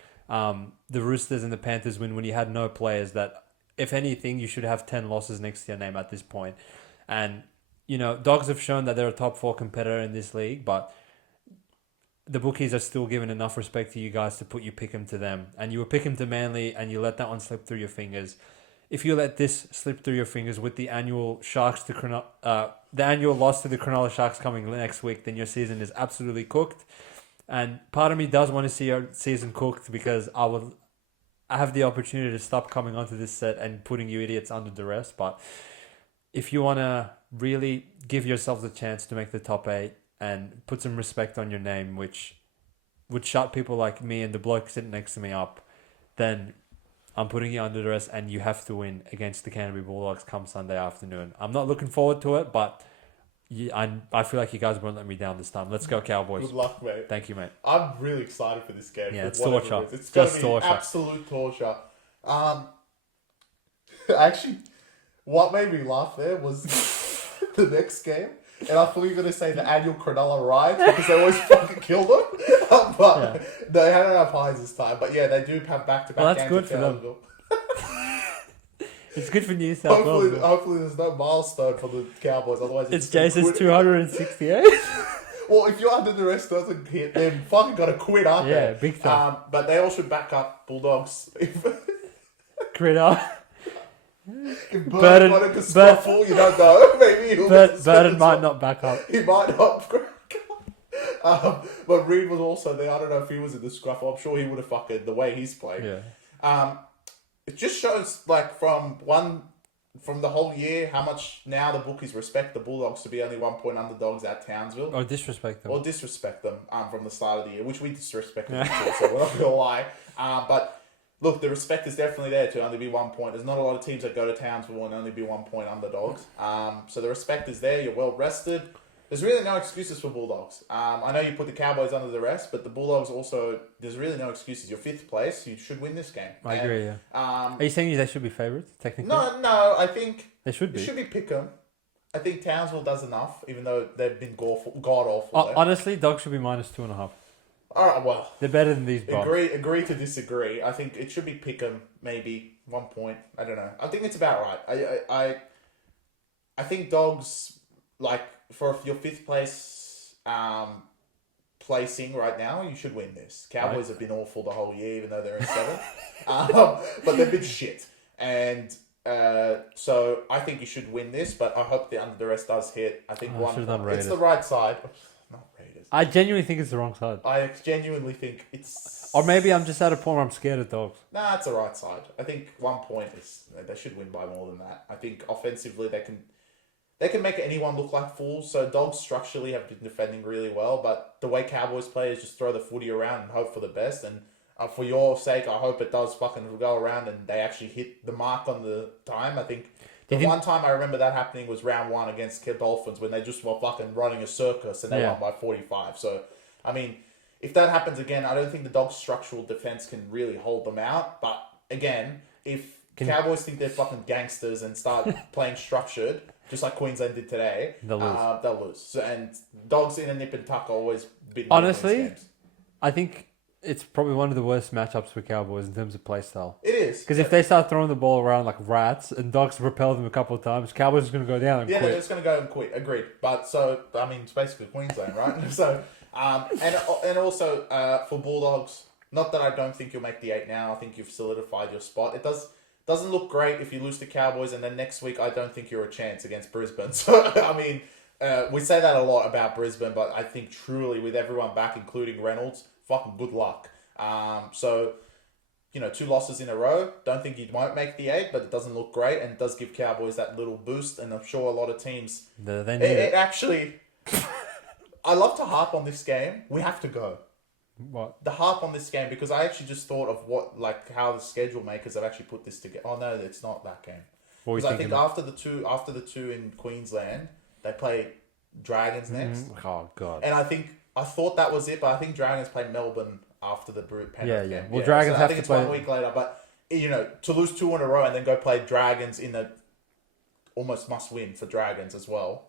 Roosters and the Panthers win when you had no players that, if anything, you should have 10 losses next to your name at this point. And, Dogs have shown that they're a top 4 competitor in this league, but the bookies are still giving enough respect to you guys to put you pick 'em to them. And you were picking to Manly and you let that one slip through your fingers. If you let this slip through your fingers with the annual loss to the Cronulla Sharks coming next week, then your season is absolutely cooked. And part of me does want to see your season cooked because I have the opportunity to stop coming onto this set and putting you idiots under duress. But if you want to really give yourself the chance to make the top 8 and put some respect on your name, which would shut people like me and the bloke sitting next to me up, then I'm putting you under duress and you have to win against the Canterbury Bulldogs come Sunday afternoon. I'm not looking forward to it, but I feel like you guys won't let me down this time. Let's go Cowboys. Good luck, mate. Thank you, mate. I'm really excited for this game. Yeah, it's torture. It's going to be torture. Absolute torture. Actually, what made me laugh there was the next game. And I thought you were going to say the annual Cronulla riots because they always fucking killed them. But they had enough highs this time. But yeah, they do have back-to-back games. Well, that's good for them. It's good for New South Wales. Hopefully there's no milestone for the Cowboys. Otherwise, it's Jason's 268. Well, if your under duress doesn't hit, they're fucking got to quit, aren't they? Yeah, big time. But they all should back up Bulldogs. Critter. If Burden wanted to scuffle, you don't know. Maybe he'll Burden might not back up. He might not back up. But Reed was also there. I don't know if he was in the scruffle. I'm sure he would have fucking the way he's played. Yeah. It just shows like from the whole year how much now the bookies respect the Bulldogs to be only 1 point underdogs at Townsville. Or disrespect them. From the start of the year, which we disrespect them too, so we're not gonna lie. But look, the respect is definitely there to only be 1 point. There's not a lot of teams that go to Townsville and only be 1 point underdogs. So the respect is there. You're well rested. There's really no excuses for Bulldogs. I know you put the Cowboys under the rest, but the Bulldogs also, there's really no excuses. You're 5th place. You should win this game. I agree, yeah. Are you saying they should be favourites, technically? No, I think they should be. It should be pick 'em. I think Townsville does enough, even though they've been god-awful. Honestly, Dogs should be -2.5. All right, well. They're better than these Dogs. Agree to disagree. I think it should be pick 'em, maybe 1 point. I don't know. I think it's about right. I think Dogs, like, for your 5th place placing right now, you should win this. Cowboys have been awful the whole year, even though they're in 7th. But they've been shit. And so I think you should win this, but I hope the under duress does hit. I think it's the right side. Not Raiders. I genuinely think it's the wrong side. I genuinely think it's... Or maybe I'm just at a point where I'm scared of Dogs. Nah, it's the right side. I think 1 point is... They should win by more than that. I think offensively they can make anyone look like fools. So Dogs structurally have been defending really well, but the way Cowboys play is just throw the footy around and hope for the best. And for your sake, I hope it does fucking go around and they actually hit the mark on the time. I think one time I remember that happening was round 1 against the Dolphins when they just were fucking running a circus and they won by 45. So, I mean, if that happens again, I don't think the Dogs' structural defense can really hold them out. But again, if Cowboys think they're fucking gangsters and start playing structured, just like Queensland did today, they'll lose. So, and Dogs in a nip and tuck always been honestly, I think it's probably one of the worst matchups for Cowboys in terms of play style. It is. Because if they start throwing the ball around like rats and Dogs repel them a couple of times, Cowboys are going to go down and quit. Yeah, they're just going to go and quit. Agreed. But so, I mean, it's basically Queensland, right? So, and also for Bulldogs, not that I don't think you'll make the 8 now. I think you've solidified your spot. doesn't look great if you lose to Cowboys, and then next week I don't think you're a chance against Brisbane. So, I mean, we say that a lot about Brisbane, but I think truly with everyone back, including Reynolds, fucking good luck. So, 2 losses in a row. Don't think you won't make the 8, but it doesn't look great, and it does give Cowboys that little boost, and I'm sure a lot of teams... They need it actually... I love to harp on this game. We have to go. What? The harp on this game, because I actually just thought of how the schedule makers have actually put this together. Oh no, it's not that game. Because I think after the two in Queensland, they play Dragons next. Oh god. And I thought that was it, but I think Dragons play Melbourne after the Penrith game. Well, Dragons have I think to it's play 1 week later, but to lose 2 in a row and then go play Dragons in a almost must win for Dragons as well.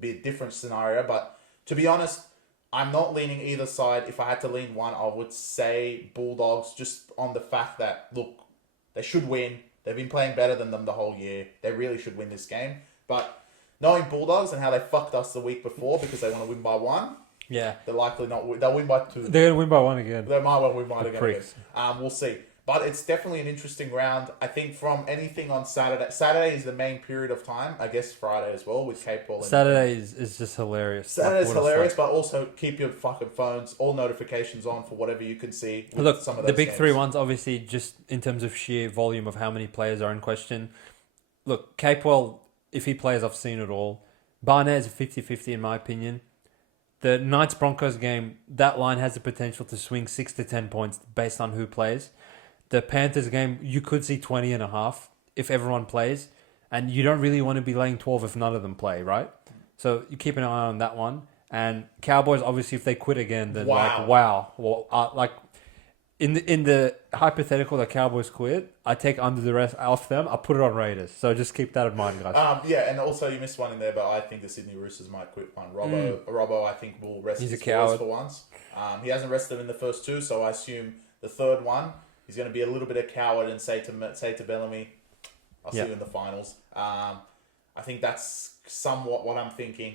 Be a different scenario, but to be honest, I'm not leaning either side. If I had to lean one, I would say Bulldogs, just on the fact that, look, they should win. They've been playing better than them the whole year. They really should win this game. But knowing Bulldogs and how they fucked us the week before because they want to win by 1, yeah, they're likely not. They'll win by 2. They're going to win by 1 again. They might well win by 1 again. We'll see. But it's definitely an interesting round. I think from anything on Saturday. Saturday is the main period of time. I guess Friday as well with Cape Ball. Saturday is just hilarious. Saturday's hilarious, but also keep your fucking phones, all notifications on for whatever you can see. Look, some of the those big games. 3 ones, obviously, just in terms of sheer volume of how many players are in question. Look, Capewell, if he plays, I've seen it all. Barnett is a 50-50 in my opinion. The Knights Broncos game, that line has the potential to swing 6 to 10 points based on who plays. The Panthers game, you could see 20.5 if everyone plays. And you don't really want to be laying 12 if none of them play, right? So you keep an eye on that one. And Cowboys, obviously, if they quit again, then wow. Well, in the hypothetical that Cowboys quit, I take under the rest off them. I put it on Raiders. So just keep that in mind, guys. And also you missed one in there, but I think the Sydney Roosters might quit one. Robbo, I think, will rest He's his a coward boys for once. He hasn't rested them in the first 2, so I assume the third one, he's going to be a little bit of coward and say to Bellamy, I'll see you in the finals. I think that's somewhat what I'm thinking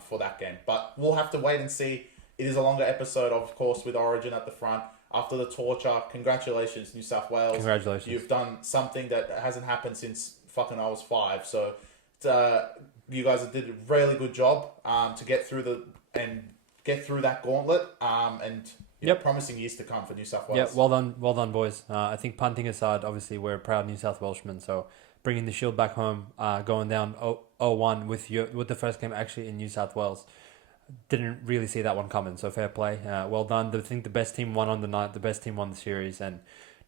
for that game. But we'll have to wait and see. It is a longer episode, of course, with Origin at the front. After the torture, congratulations, New South Wales. Congratulations. You've done something that hasn't happened since fucking I was 5. So you guys did a really good job to get through that gauntlet. Promising years to come for New South Wales. Yeah, well done, boys. I think punting aside, obviously we're proud New South Welshmen. So bringing the shield back home, going down 0-1 with the first game actually in New South Wales. Didn't really see that one coming, so fair play. Well done. I think the best team won on the night, the best team won the series, and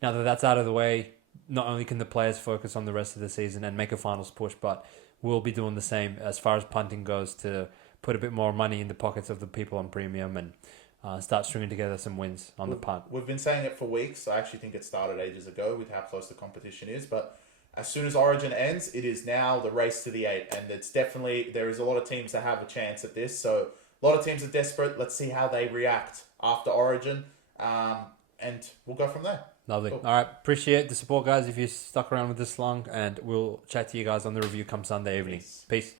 now that that's out of the way, not only can the players focus on the rest of the season and make a finals push, but we'll be doing the same as far as punting goes to put a bit more money in the pockets of the people on premium and start stringing together some wins on the punt. We've been saying it for weeks. I actually think it started ages ago with how close the competition is, but as soon as Origin ends, it is now the race to the 8, and it's definitely, there is a lot of teams that have a chance at this, so a lot of teams are desperate. Let's see how they react after Origin, and we'll go from there. Lovely. Cool. All right. Appreciate the support, guys, if you stuck around with this long, and we'll chat to you guys on the review come Sunday evening. Peace.